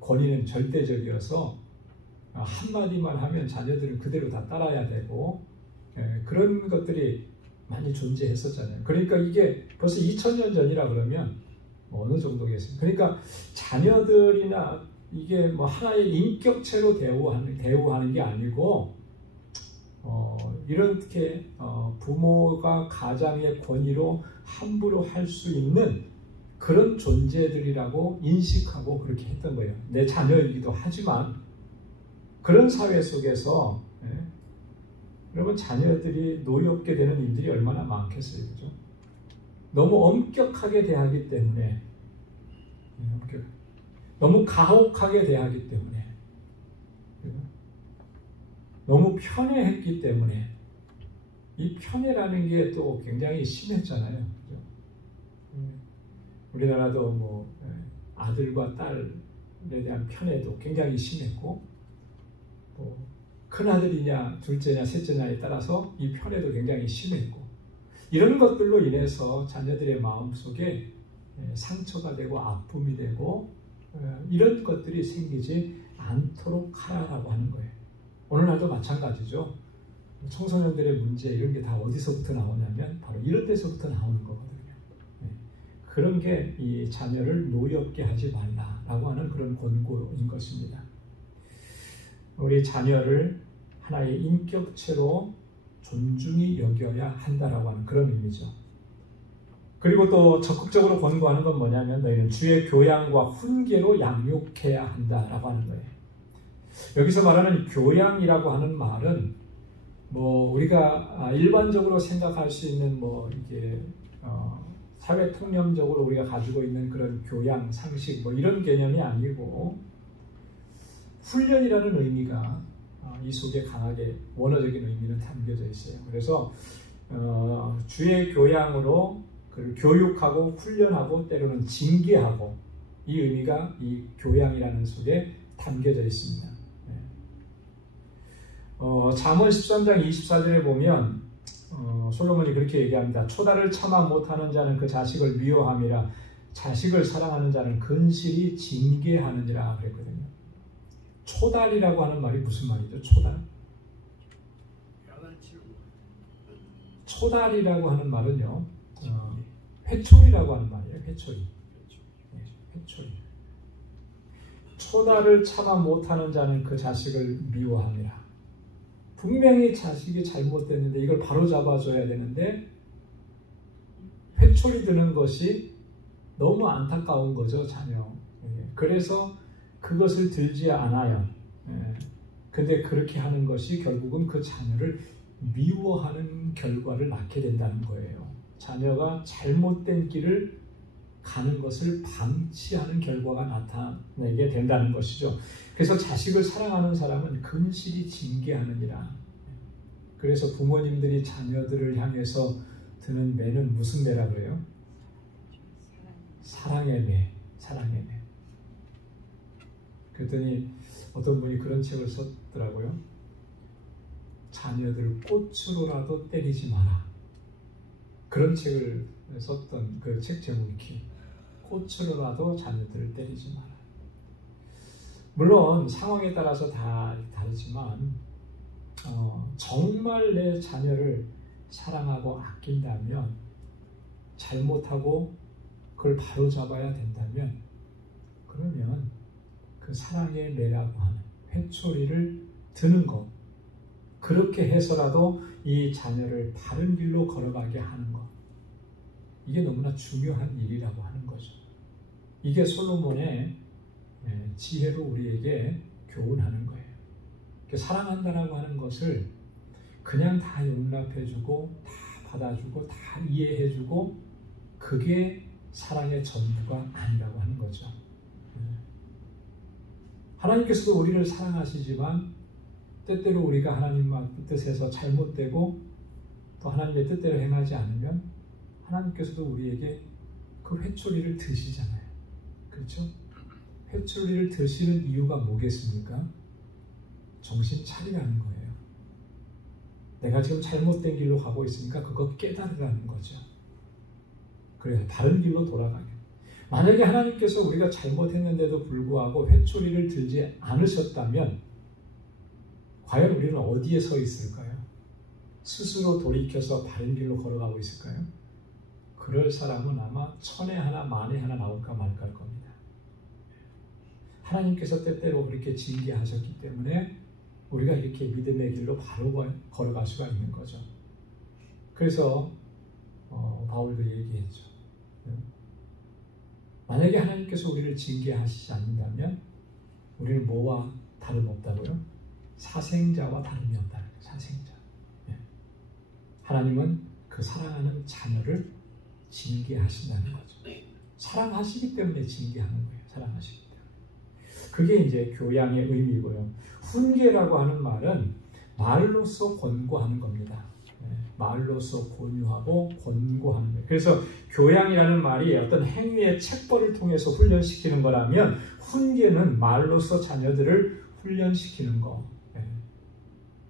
권위는 절대적이어서 한마디만 하면 자녀들은 그대로 다 따라야 되고 그런 것들이 많이 존재했었잖아요. 그러니까 이게 벌써 2000년 전이라 그러면 뭐 어느 정도겠습니까? 그러니까 자녀들이나 이게 뭐 하나의 인격체로 대우하는 게 아니고 이렇게 부모가 가장의 권위로 함부로 할 수 있는 그런 존재들이라고 인식하고 그렇게 했던 거예요. 내 자녀이기도 하지만 그런 사회 속에서 여러분 자녀들이 노엽게 되는 일들이 얼마나 많겠어요. 그죠? 너무 엄격하게 대하기 때문에 너무 가혹하게 대하기 때문에 너무 편애했기 때문에 이 편애라는 게 또 굉장히 심했잖아요. 그죠? 우리나라도 뭐 아들과 딸에 대한 편애도 굉장히 심했고 또 큰아들이냐 둘째냐 셋째냐에 따라서 이 편애도 굉장히 심했고 이런 것들로 인해서 자녀들의 마음속에 상처가 되고 아픔이 되고 이런 것들이 생기지 않도록 하라고 하는 거예요. 오늘날도 마찬가지죠. 청소년들의 문제 이런 게 다 어디서부터 나오냐면 바로 이런 데서부터 나오는 거거든요. 그런 게 이 자녀를 노엽게 하지 말라라고 하는 그런 권고인 것입니다. 우리 자녀를 하나의 인격체로 존중히 여겨야 한다라고 하는 그런 의미죠. 그리고 또 적극적으로 권고하는 건 뭐냐면 너희는 주의 교양과 훈계로 양육해야 한다라고 하는 거예요. 여기서 말하는 교양이라고 하는 말은 뭐 우리가 일반적으로 생각할 수 있는 뭐 이게 사회 통념적으로 우리가 가지고 있는 그런 교양, 상식 뭐 이런 개념이 아니고 훈련이라는 의미가 이 속에 강하게 원어적인 의미는 담겨져 있어요. 그래서 주의 교양으로 그를 교육하고 훈련하고 때로는 징계하고 이 의미가 이 교양이라는 속에 담겨져 있습니다. 잠언 13장 24절에 보면 솔로몬이 그렇게 얘기합니다. 초달을 참아 못하는 자는 그 자식을 미워함이라 자식을 사랑하는 자는 근실히 징계하느니라 그랬거든요. 초달이라고 하는 말이 무슨 말이죠? 초달? 초달이라고 하는 말은요. 회초리라고 하는 말이에요. 회초리. 회초리. 초달을 참아 못하는 자는 그 자식을 미워함이라. 분명히 자식이 잘못됐는데 이걸 바로 잡아줘야 되는데 회초리 드는 것이 너무 안타까운 거죠, 자녀. 그래서 그것을 들지 않아요. 근데 그렇게 하는 것이 결국은 그 자녀를 미워하는 결과를 낳게 된다는 거예요. 자녀가 잘못된 길을 가는 것을 방치하는 결과가 나타나게 된다는 것이죠. 그래서 자식을 사랑하는 사람은 근실히 징계하느니라. 그래서 부모님들이 자녀들을 향해서 드는 매는 무슨 매라 그래요? 사랑의 매. 사랑의 매. 그랬더니 어떤 분이 그런 책을 썼더라고요. 자녀들 꽃으로라도 때리지 마라. 그런 책을 썼던 그 책 제목이 꽃으로라도 자녀들을 때리지 마라. 물론 상황에 따라서 다 다르지만 정말 내 자녀를 사랑하고 아낀다면 잘못하고 그걸 바로잡아야 된다면 그러면 그 사랑의 매라고 하는 회초리를 드는 것 그렇게 해서라도 이 자녀를 바른 길로 걸어가게 하는 것 이게 너무나 중요한 일이라고 하는 거죠. 이게 솔로몬의 지혜로 우리에게 교훈하는 거예요. 사랑한다라고 하는 것을 그냥 다 용납해주고 다 받아주고 다 이해해주고 그게 사랑의 전부가 아니라고 하는 거죠. 하나님께서도 우리를 사랑하시지만 때때로 우리가 하나님 뜻에서 잘못되고 또 하나님의 뜻대로 행하지 않으면 하나님께서도 우리에게 그 회초리를 드시잖아요. 그렇죠? 회초리를 드시는 이유가 뭐겠습니까? 정신 차리라는 거예요. 내가 지금 잘못된 길로 가고 있으니까 그거 깨달으라는 거죠. 그래서 다른 길로 돌아가게. 만약에 하나님께서 우리가 잘못했는데도 불구하고 회초리를 들지 않으셨다면 과연 우리는 어디에 서 있을까요? 스스로 돌이켜서 다른 길로 걸어가고 있을까요? 그럴 사람은 아마 천에 하나 만에 하나 나올까 말까일 겁니다. 하나님께서 때때로 그렇게 징계하셨기 때문에 우리가 이렇게 믿음의 길로 바로 걸어갈 수가 있는 거죠. 그래서 바울도 얘기했죠. 만약에 하나님께서 우리를 징계하시지 않는다면 우리는 뭐와 다름없다고요? 사생자와 다름이 없다는 거예요. 사생자. 하나님은 그 사랑하는 자녀를 징계하신다는 거죠. 사랑하시기 때문에 징계하는 거예요. 사랑하시기 때문에. 그게 이제 교양의 의미고요. 훈계라고 하는 말은 말로서 권고하는 겁니다. 말로서 권유하고 권고하는 거예요. 그래서 교양이라는 말이 어떤 행위의 책벌을 통해서 훈련시키는 거라면 훈계는 말로서 자녀들을 훈련시키는 거.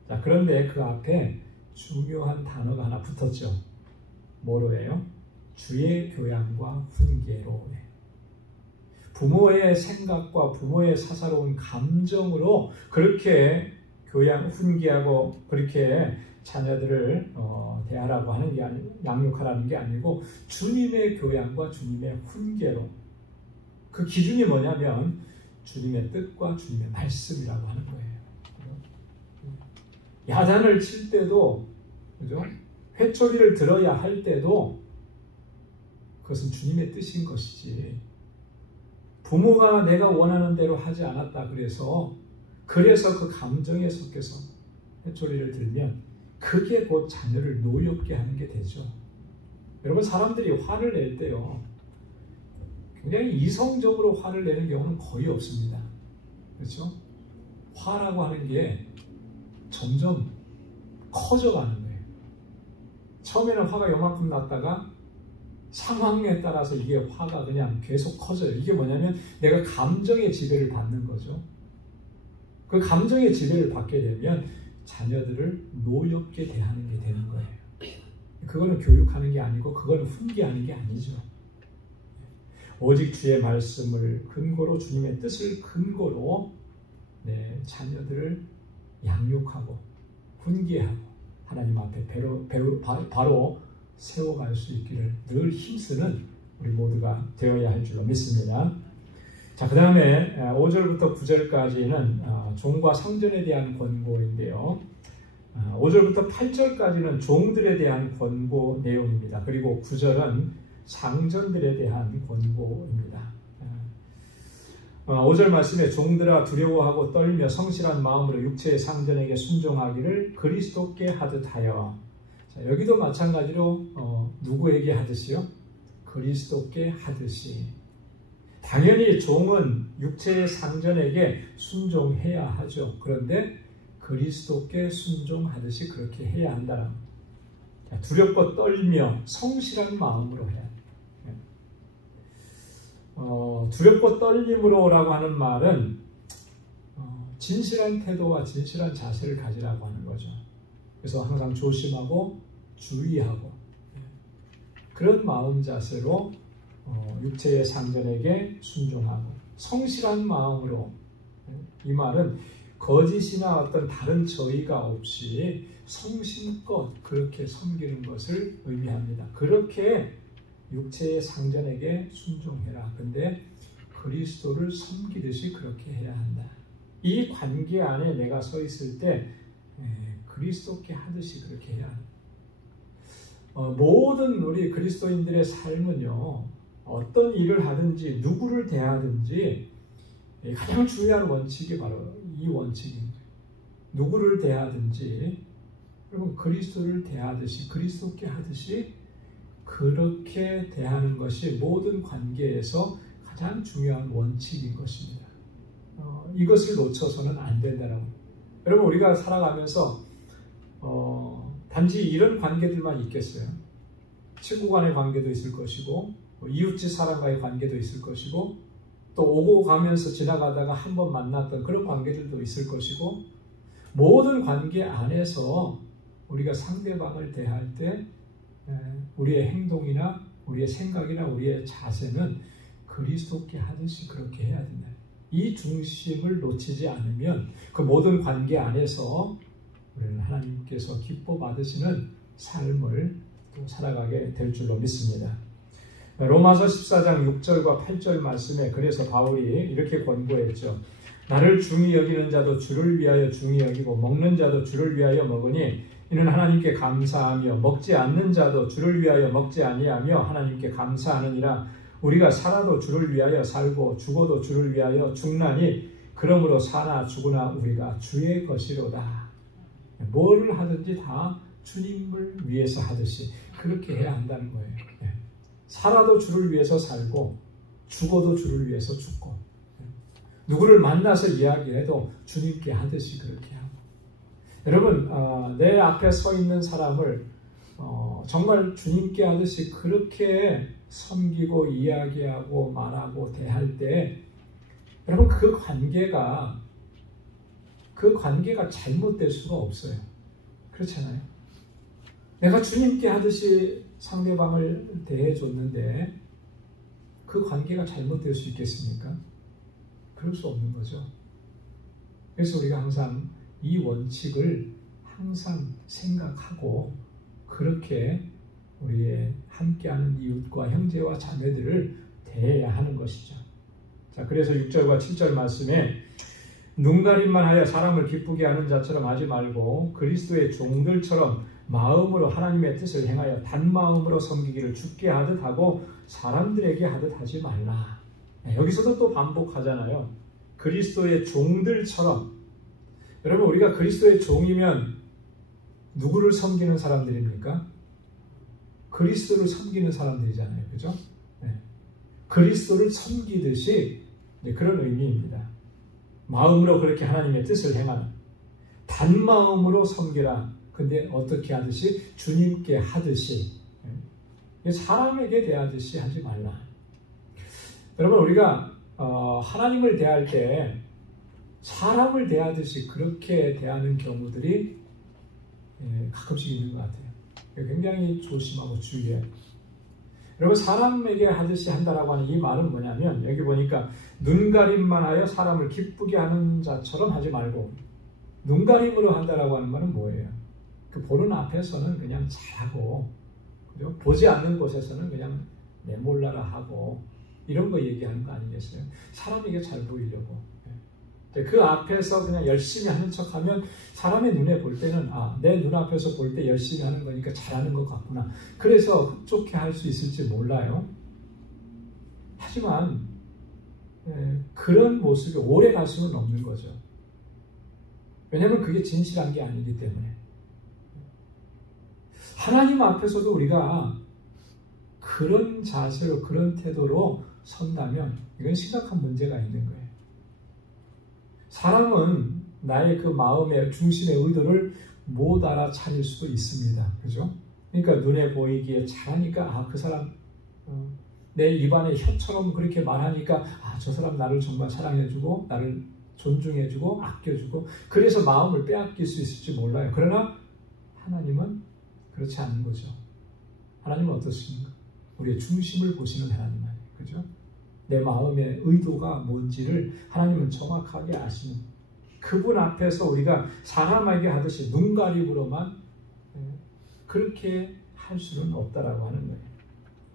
자, 그런데 그 앞에 중요한 단어가 하나 붙었죠. 뭐로 해요? 주의 교양과 훈계로 해요. 부모의 생각과 부모의 사사로운 감정으로 그렇게 교양, 훈계하고 그렇게 자녀들을 대하라고 하는 게 양육하라는 게 아니고 주님의 교양과 주님의 훈계로. 그 기준이 뭐냐면 주님의 뜻과 주님의 말씀이라고 하는 거예요. 야단을 칠 때도, 그죠? 회초리를 들어야 할 때도 그것은 주님의 뜻인 것이지. 부모가 내가 원하는 대로 하지 않았다 그래서 그 감정에 섞여서 회초리를 들면 그게 곧 자녀를 노엽게 하는 게 되죠. 여러분, 사람들이 화를 낼 때요, 굉장히 이성적으로 화를 내는 경우는 거의 없습니다. 그렇죠? 화라고 하는 게 점점 커져가는 거예요. 처음에는 화가 요만큼 났다가 상황에 따라서 이게 화가 그냥 계속 커져요. 이게 뭐냐면 내가 감정의 지배를 받는 거죠. 그 감정의 지배를 받게 되면 자녀들을 노엽게 대하는 게 되는 거예요. 그거는 교육하는 게 아니고 그거는 훈계하는 게 아니죠. 오직 주의 말씀을 근거로, 주님의 뜻을 근거로 자녀들을 양육하고 훈계하고 하나님 앞에 바로 세워갈 수 있기를 늘 힘쓰는 우리 모두가 되어야 할 줄로 믿습니다. 자, 그 다음에 5절부터 9절까지는 종과 상전에 대한 권고인데요. 5절부터 8절까지는 종들에 대한 권고 내용입니다. 그리고 9절은 상전들에 대한 권고입니다. 5절 말씀에 종들아 두려워하고 떨며 성실한 마음으로 육체의 상전에게 순종하기를 그리스도께 하듯 하여. 자, 여기도 마찬가지로 누구에게 하듯이요? 그리스도께 하듯이. 당연히 종은 육체의 상전에게 순종해야 하죠. 그런데 그리스도께 순종하듯이 그렇게 해야 한다는 거예요. 두렵고 떨며 성실한 마음으로 해야 돼요. 두렵고 떨림으로라고 하는 말은 진실한 태도와 진실한 자세를 가지라고 하는 거죠. 그래서 항상 조심하고 주의하고 그런 마음 자세로 육체의 상전에게 순종하고 성실한 마음으로, 이 말은 거짓이나 어떤 다른 저의가 없이 성심껏 그렇게 섬기는 것을 의미합니다. 그렇게 육체의 상전에게 순종해라. 근데 그리스도를 섬기듯이 그렇게 해야 한다. 이 관계 안에 내가 서 있을 때 그리스도께 하듯이 그렇게 해야 한다. 모든 우리 그리스도인들의 삶은요, 어떤 일을 하든지 누구를 대하든지 가장 중요한 원칙이 바로 이 원칙입니다. 누구를 대하든지 여러분 그리스도를 대하듯이 그리스도께 하듯이 그렇게 대하는 것이 모든 관계에서 가장 중요한 원칙인 것입니다. 이것을 놓쳐서는 안 된다라고. 여러분, 우리가 살아가면서 단지 이런 관계들만 있겠어요? 친구 간의 관계도 있을 것이고 이웃집 사람과의 관계도 있을 것이고 또 오고 가면서 지나가다가 한번 만났던 그런 관계들도 있을 것이고 모든 관계 안에서 우리가 상대방을 대할 때 우리의 행동이나 우리의 생각이나 우리의 자세는 그리스도께 하듯이 그렇게 해야 된다. 이 중심을 놓치지 않으면 그 모든 관계 안에서 우리는 하나님께서 기뻐 받으시는 삶을 또 살아가게 될 줄로 믿습니다. 로마서 14장 6절과 8절 말씀에 그래서 바울이 이렇게 권고했죠. 나를 중히 여기는 자도 주를 위하여 중히 여기고 먹는 자도 주를 위하여 먹으니 이는 하나님께 감사하며 먹지 않는 자도 주를 위하여 먹지 아니하며 하나님께 감사하느니라. 우리가 살아도 주를 위하여 살고 죽어도 주를 위하여 죽나니 그러므로 사나 죽으나 우리가 주의 것이로다. 뭘 하든지 다 주님을 위해서 하듯이 그렇게 해야 한다는 거예요. 살아도 주를 위해서 살고 죽어도 주를 위해서 죽고 누구를 만나서 이야기해도 주님께 하듯이 그렇게 하고 여러분 내 앞에 서 있는 사람을 정말 주님께 하듯이 그렇게 섬기고 이야기하고 말하고 대할 때 여러분 그 관계가 잘못될 수가 없어요. 그렇잖아요. 내가 주님께 하듯이 상대방을 대해줬는데 그 관계가 잘못될 수 있겠습니까? 그럴 수 없는 거죠. 그래서 우리가 항상 이 원칙을 항상 생각하고 그렇게 우리의 함께하는 이웃과 형제와 자매들을 대해야 하는 것이죠. 자, 그래서 6절과 7절 말씀에 눈가림만 하여 사람을 기쁘게 하는 자처럼 하지 말고 그리스도의 종들처럼 마음으로 하나님의 뜻을 행하여 단마음으로 섬기기를 주께 하듯 하고 사람들에게 하듯 하지 말라. 여기서도 또 반복하잖아요. 그리스도의 종들처럼. 여러분 우리가 그리스도의 종이면 누구를 섬기는 사람들입니까? 그리스도를 섬기는 사람들이잖아요. 그죠? 네. 그리스도를 섬기듯이 그런 의미입니다. 마음으로 그렇게 하나님의 뜻을 행하는 단마음으로 섬기라. 근데 어떻게 하듯이? 주님께 하듯이. 사람에게 대하듯이 하지 말라. 여러분 우리가 하나님을 대할 때 사람을 대하듯이 그렇게 대하는 경우들이 가끔씩 있는 것 같아요. 굉장히 조심하고 주의해요. 여러분 사람에게 하듯이 한다라고 하는 이 말은 뭐냐면 여기 보니까 눈가림만 하여 사람을 기쁘게 하는 자처럼 하지 말고 눈가림으로 한다라고 하는 말은 뭐예요? 그 보는 앞에서는 그냥 잘하고 그죠? 보지 않는 곳에서는 그냥 내몰라라 하고 이런 거 얘기하는 거 아니겠어요? 사람에게 잘 보이려고 그 앞에서 그냥 열심히 하는 척하면 사람의 눈에 볼 때는 내 눈앞에서 볼 때 열심히 하는 거니까 잘하는 것 같구나. 그래서 흡족해 할 수 있을지 몰라요. 하지만 그런 모습이 오래 갈 수는 없는 거죠. 왜냐하면 그게 진실한 게 아니기 때문에. 하나님 앞에서도 우리가 그런 자세로 그런 태도로 선다면 이건 심각한 문제가 있는 거예요. 사람은 나의 그 마음의 중심의 의도를 못 알아차릴 수도 있습니다. 그죠? 그러니까 눈에 보이기에 잘하니까 그 사람 내 입안에 혀처럼 그렇게 말하니까 저 사람 나를 정말 사랑해주고 나를 존중해주고 아껴주고 그래서 마음을 빼앗길 수 있을지 몰라요. 그러나 하나님은 그렇지 않은 거죠. 하나님은 어떻습니까? 우리의 중심을 보시는 하나님 아니에요. 그죠? 내 마음의 의도가 뭔지를 하나님은 정확하게 아시는 그분 앞에서 우리가 사람에게 하듯이 눈가림으로만 그렇게 할 수는 없다라고 하는 거예요.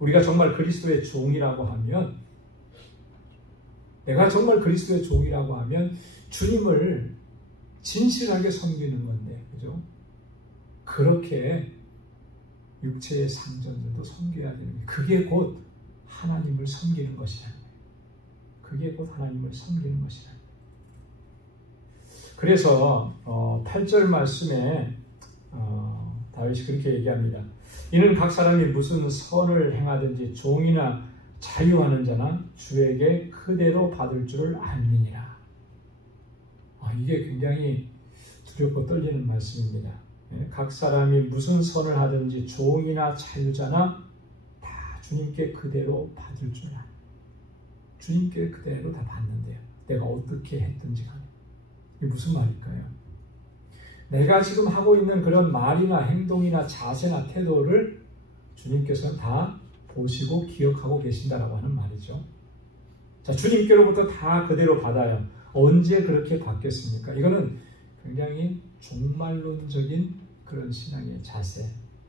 우리가 정말 그리스도의 종이라고 하면 내가 정말 그리스도의 종이라고 하면 주님을 진실하게 섬기는 건데 그죠? 그렇게 육체의 상전들도 섬겨야 되는 거예요. 그게 곧 하나님을 섬기는 것이라는 거예요. 그게 곧 하나님을 섬기는 것이라는 거예요. 그래서 8절 말씀에 다윗이 그렇게 얘기합니다. 이는 각 사람이 무슨 선을 행하든지 종이나 자유하는 자나 주에게 그대로 받을 줄을 알미니라. 이게 굉장히 두렵고 떨리는 말씀입니다. 각 사람이 무슨 선을 하든지 종이나 자유자나 다 주님께 그대로 받을 줄 아는, 주님께 그대로 다 받는데요. 내가 어떻게 했든지 간에. 이게 무슨 말일까요? 내가 지금 하고 있는 그런 말이나 행동이나 자세나 태도를 주님께서는 다 보시고 기억하고 계신다라고 하는 말이죠. 자, 주님께로부터 다 그대로 받아요. 언제 그렇게 받겠습니까? 이거는 굉장히 종말론적인 그런 신앙의 자세,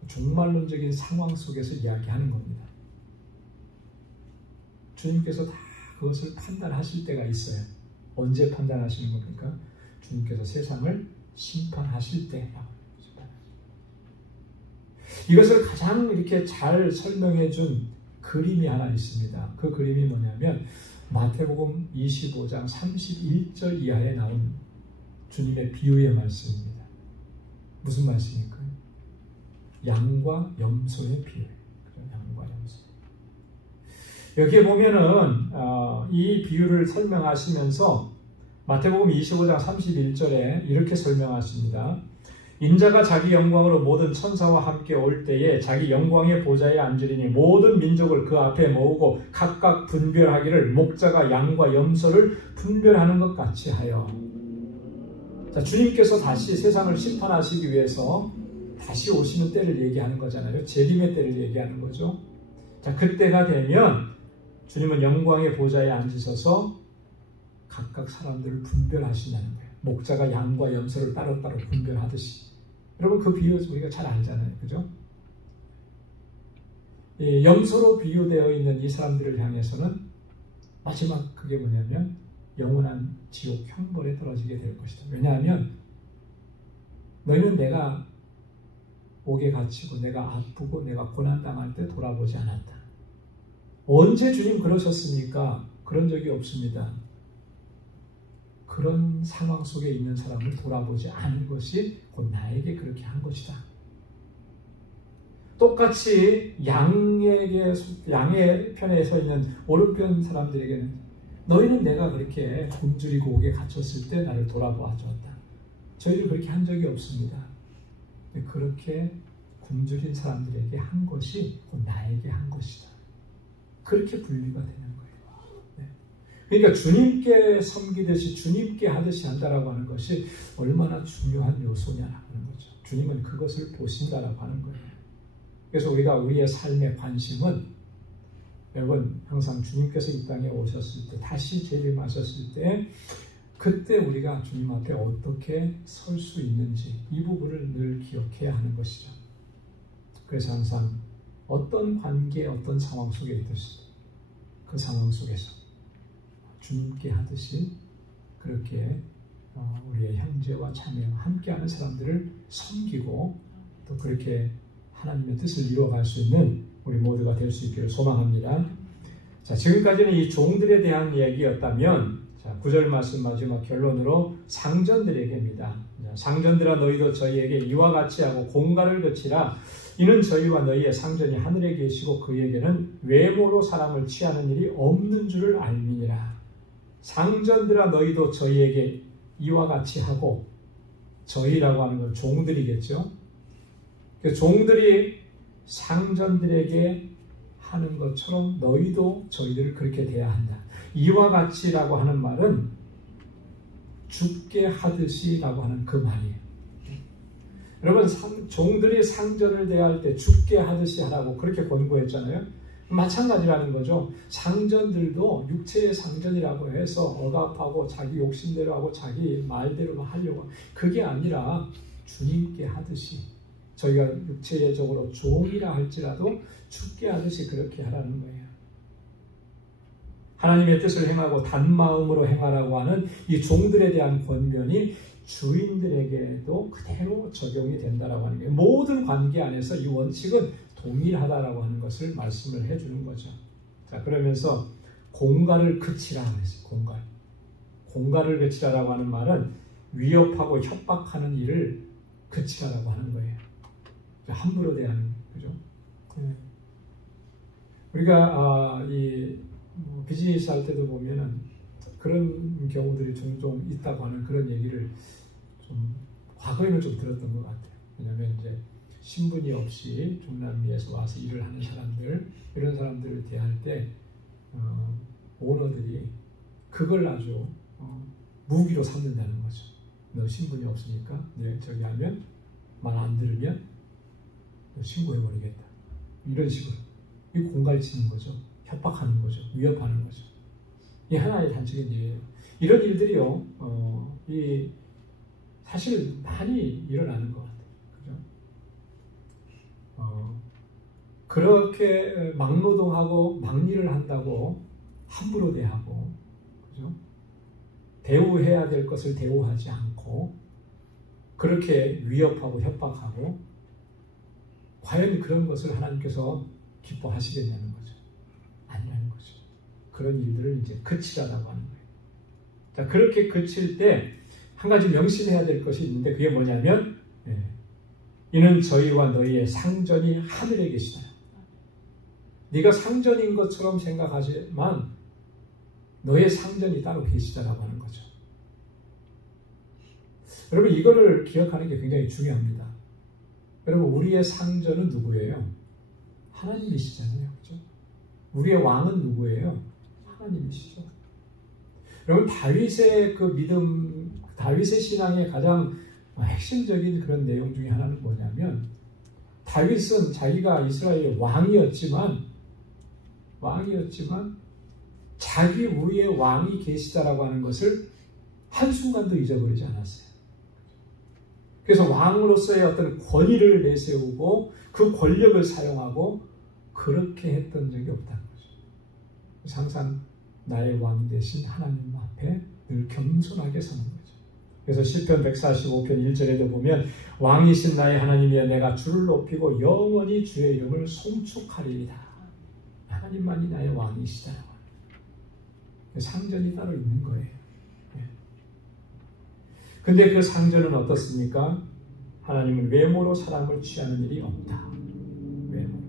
종말론적인 상황 속에서 이야기하는 겁니다. 주님께서 다 그것을 판단하실 때가 있어요. 언제 판단하시는 겁니까? 주님께서 세상을 심판하실 때라고. 이것을 가장 이렇게 잘 설명해 준 그림이 하나 있습니다. 그 그림이 뭐냐면 마태복음 25장 31절 이하에 나온 주님의 비유의 말씀입니다. 무슨 말씀일까요? 양과 염소의 비유. 양과 염소. 여기에 보면은 이 비유를 설명하시면서 마태복음 25장 31절에 이렇게 설명하십니다. 인자가 자기 영광으로 모든 천사와 함께 올 때에 자기 영광의 보좌에 앉으리니 모든 민족을 그 앞에 모으고 각각 분별하기를 목자가 양과 염소를 분별하는 것 같이 하여. 자, 주님께서 다시 세상을 심판하시기 위해서 다시 오시는 때를 얘기하는 거잖아요. 재림의 때를 얘기하는 거죠. 자, 그때가 되면 주님은 영광의 보좌에 앉으셔서 각각 사람들을 분별하신다는 거예요. 목자가 양과 염소를 따로따로 분별하듯이. 여러분, 그 비유 우리가 잘 알잖아요. 그죠? 이 염소로 비유되어 있는 이 사람들을 향해서는 마지막 그게 뭐냐면 영원한 지옥 형벌에 떨어지게 될 것이다. 왜냐하면 너희는 내가 옥에 갇히고 내가 아프고 내가 고난당할 때 돌아보지 않았다. 언제 주님 그러셨습니까? 그런 적이 없습니다. 그런 상황 속에 있는 사람을 돌아보지 않은 것이 곧 나에게 그렇게 한 것이다. 똑같이 양의 편에 서 있는 오른편 사람들에게는 너희는 내가 그렇게 굶주리고 옥에 갇혔을 때 나를 돌아보아 주었다. 저희를 그렇게 한 적이 없습니다. 그렇게 굶주린 사람들에게 한 것이 곧 나에게 한 것이다. 그렇게 분리가 되는 거예요. 그러니까 주님께 섬기듯이 주님께 하듯이 한다라고 하는 것이 얼마나 중요한 요소냐라고 하는 거죠. 주님은 그것을 보신다라고 하는 거예요. 그래서 우리가 우리의 삶의 관심은 여러분 항상 주님께서 이 땅에 오셨을 때 다시 재림하셨을 때 그때 우리가 주님 앞에 어떻게 설 수 있는지 이 부분을 늘 기억해야 하는 것이죠. 그래서 항상 어떤 관계 어떤 상황 속에 있듯이 그 상황 속에서 주님께 하듯이 그렇게 우리의 형제와 자매와 함께하는 사람들을 섬기고 또 그렇게 하나님의 뜻을 이루어갈 수 있는 우리 모두가 될 수 있기를 소망합니다. 자, 지금까지는 이 종들에 대한 이야기였다면 자, 9절 말씀 마지막 결론으로 상전들에게입니다. 자, 상전들아 너희도 저희에게 이와 같이 하고 공갈을 그치라. 이는 저희와 너희의 상전이 하늘에 계시고 그에게는 외모로 사람을 취하는 일이 없는 줄을 알미니라. 상전들아 너희도 저희에게 이와 같이 하고, 저희라고 하는 건 종들이겠죠. 종들이 상전들에게 하는 것처럼 너희도 저희들을 그렇게 대해야 한다. 이와 같이라고 하는 말은 죽게 하듯이라고 하는 그 말이에요. 여러분, 종들이 상전을 대할 때 죽게 하듯이 하라고 그렇게 권고했잖아요. 마찬가지라는 거죠. 상전들도 육체의 상전이라고 해서 억압하고 자기 욕심대로 하고 자기 말대로 하려고, 그게 아니라 주님께 하듯이, 저희가 육체적으로 종이라 할지라도 죽게 하듯이 그렇게 하라는 거예요. 하나님의 뜻을 행하고 단마음으로 행하라고 하는 이 종들에 대한 권면이 주인들에게도 그대로 적용이 된다라고 하는 거예요. 모든 관계 안에서 이 원칙은 동일하다라고 하는 것을 말씀을 해주는 거죠. 자, 그러면서 공갈을 그치라 그랬어요. 공갈을 그치라라고 하는 말은 위협하고 협박하는 일을 그치라라고 하는 거예요. 함부로 대하는 거죠. 우리가 비즈니스 할 때도 보면은 그런 경우들이 종종 있다고 하는 그런 얘기를 좀 과거에는 좀 들었던 것 같아요. 왜냐하면 이제 신분이 없이 중남미에서 와서 일을 하는 사람들, 이런 사람들을 대할 때 오너들이 그걸 아주 무기로 삼는다는 거죠. 너 신분이 없으니까 저기 하면 말 안 들으면 너 신고해버리겠다. 이런 식으로 이 공갈치는 거죠. 협박하는 거죠. 위협하는 거죠. 이 하나의 단적인 예예요. 이런 일들이요, 사실 많이 일어나는 것 같아요. 그죠? 그렇게 막노동하고 막일을 한다고 함부로 대하고, 그죠? 대우해야 될 것을 대우하지 않고, 그렇게 위협하고 협박하고, 과연 그런 것을 하나님께서 기뻐하시겠냐는 거죠. 아니라는 거죠. 그런 일들을 이제 그치라라고 하는 거예요. 자, 그렇게 그칠 때 한 가지 명심해야 될 것이 있는데, 그게 뭐냐면, 이는 저희와 너희의 상전이 하늘에 계시다. 네가 상전인 것처럼 생각하지만 너의 상전이 따로 계시다라고 하는 거죠. 여러분, 이거를 기억하는 게 굉장히 중요합니다. 여러분, 우리의 상전은 누구예요? 하나님이시잖아요. 그죠? 우리의 왕은 누구예요? 하나님이시죠. 여러분, 다윗의 그 믿음, 다윗의 신앙의 가장 핵심적인 그런 내용 중에 하나는 뭐냐면, 다윗은 자기가 이스라엘의 왕이었지만 자기 위에 왕이 계시다라고 하는 것을 한순간도 잊어버리지 않았어요. 그래서 왕으로서의 어떤 권위를 내세우고 그 권력을 사용하고 그렇게 했던 적이 없다는 거죠. 항상 나의 왕 되신 하나님 앞에 늘 겸손하게 서는 거죠. 그래서 시편 145편 1절에도 보면 왕이신 나의 하나님이여 내가 주를 높이고 영원히 주의 이름을 송축하리이다. 하나님만이 나의 왕이시다라고 합니다. 상전이 따로 있는 거예요. 근데 그 상전은 어떻습니까? 하나님은 외모로 사람을 취하는 일이 없다. 외모.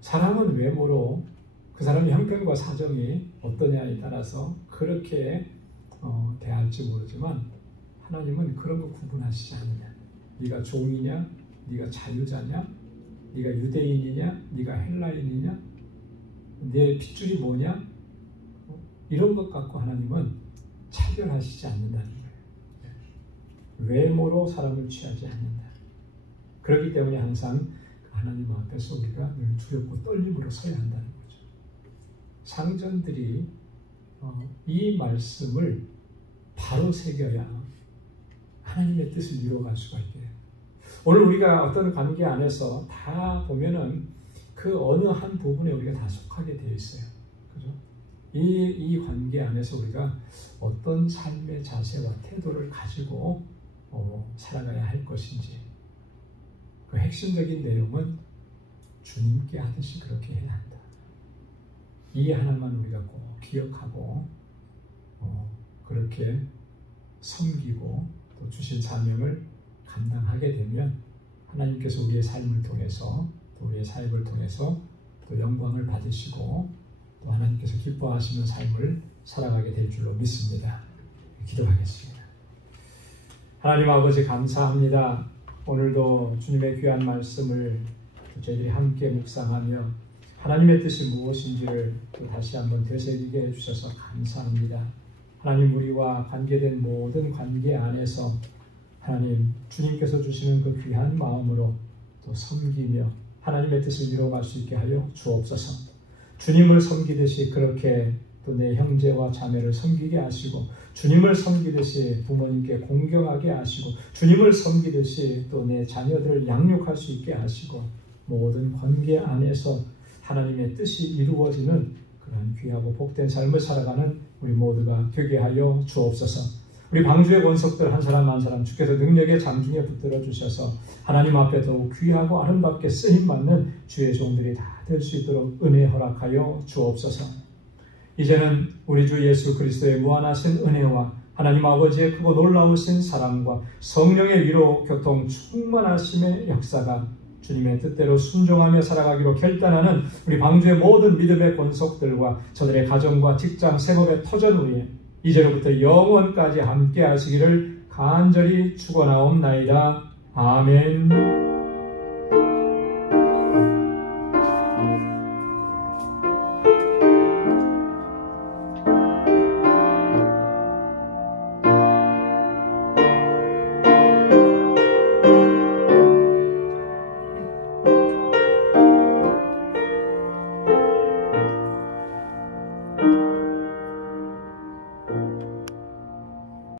사람은 외모로 그 사람의 형편과 사정이 어떠냐에 따라서 그렇게 대할지 모르지만 하나님은 그런 거 구분하시지 않느냐. 네가 종이냐, 네가 자유자냐, 네가 유대인이냐, 네가 헬라인이냐, 내 핏줄이 뭐냐, 이런 것 갖고 하나님은 차별하시지 않는다는 거예요. 외모로 사람을 취하지 않는다. 그렇기 때문에 항상 하나님 앞에서 우리가 늘 두렵고 떨림으로 서야 한다는 거죠. 상전들이 이 말씀을 바로 새겨야 하나님의 뜻을 이루어갈 수가 있대요. 오늘 우리가 어떤 관계 안에서 다 보면은 그 어느 한 부분에 우리가 다 속하게 되어 있어요. 그죠? 이 관계 안에서 우리가 어떤 삶의 자세와 태도를 가지고 살아가야 할 것인지, 그 핵심적인 내용은 주님께 하듯이 그렇게 해야 한다. 이 하나만 우리가 꼭 기억하고 그렇게 섬기고 또 주신 사명을 감당하게 되면 하나님께서 우리의 삶을 통해서 또 우리의 사역을 통해서 또 영광을 받으시고 또 하나님께서 기뻐하시는 삶을 살아가게 될 줄로 믿습니다. 기도하겠습니다. 하나님 아버지 감사합니다. 오늘도 주님의 귀한 말씀을 저희들이 함께 묵상하며 하나님의 뜻이 무엇인지를 또 다시 한번 되새기게 해주셔서 감사합니다. 하나님, 우리와 관계된 모든 관계 안에서 하나님 주님께서 주시는 그 귀한 마음으로 또 섬기며 하나님의 뜻을 이루어갈 수 있게 하여 주옵소서. 주님을 섬기듯이 그렇게 또 내 형제와 자매를 섬기게 하시고, 주님을 섬기듯이 부모님께 공경하게 하시고, 주님을 섬기듯이 또 내 자녀들을 양육할 수 있게 하시고, 모든 관계 안에서 하나님의 뜻이 이루어지는 그런 귀하고 복된 삶을 살아가는 우리 모두가 되게 하여 주옵소서. 우리 방주의 권속들 한 사람 한 사람 주께서 능력의 장중에 붙들어 주셔서 하나님 앞에 더욱 귀하고 아름답게 쓰임받는 주의 종들이 다 될 수 있도록 은혜 허락하여 주옵소서. 이제는 우리 주 예수 그리스도의 무한하신 은혜와 하나님 아버지의 크고 놀라우신 사랑과 성령의 위로 교통 충만하심의 역사가 주님의 뜻대로 순종하며 살아가기로 결단하는 우리 방주의 모든 믿음의 권속들과 저들의 가정과 직장, 생업의 터전 위에 이제로부터 영원까지 함께 하시기를 간절히 축원하옵나이다. 아멘.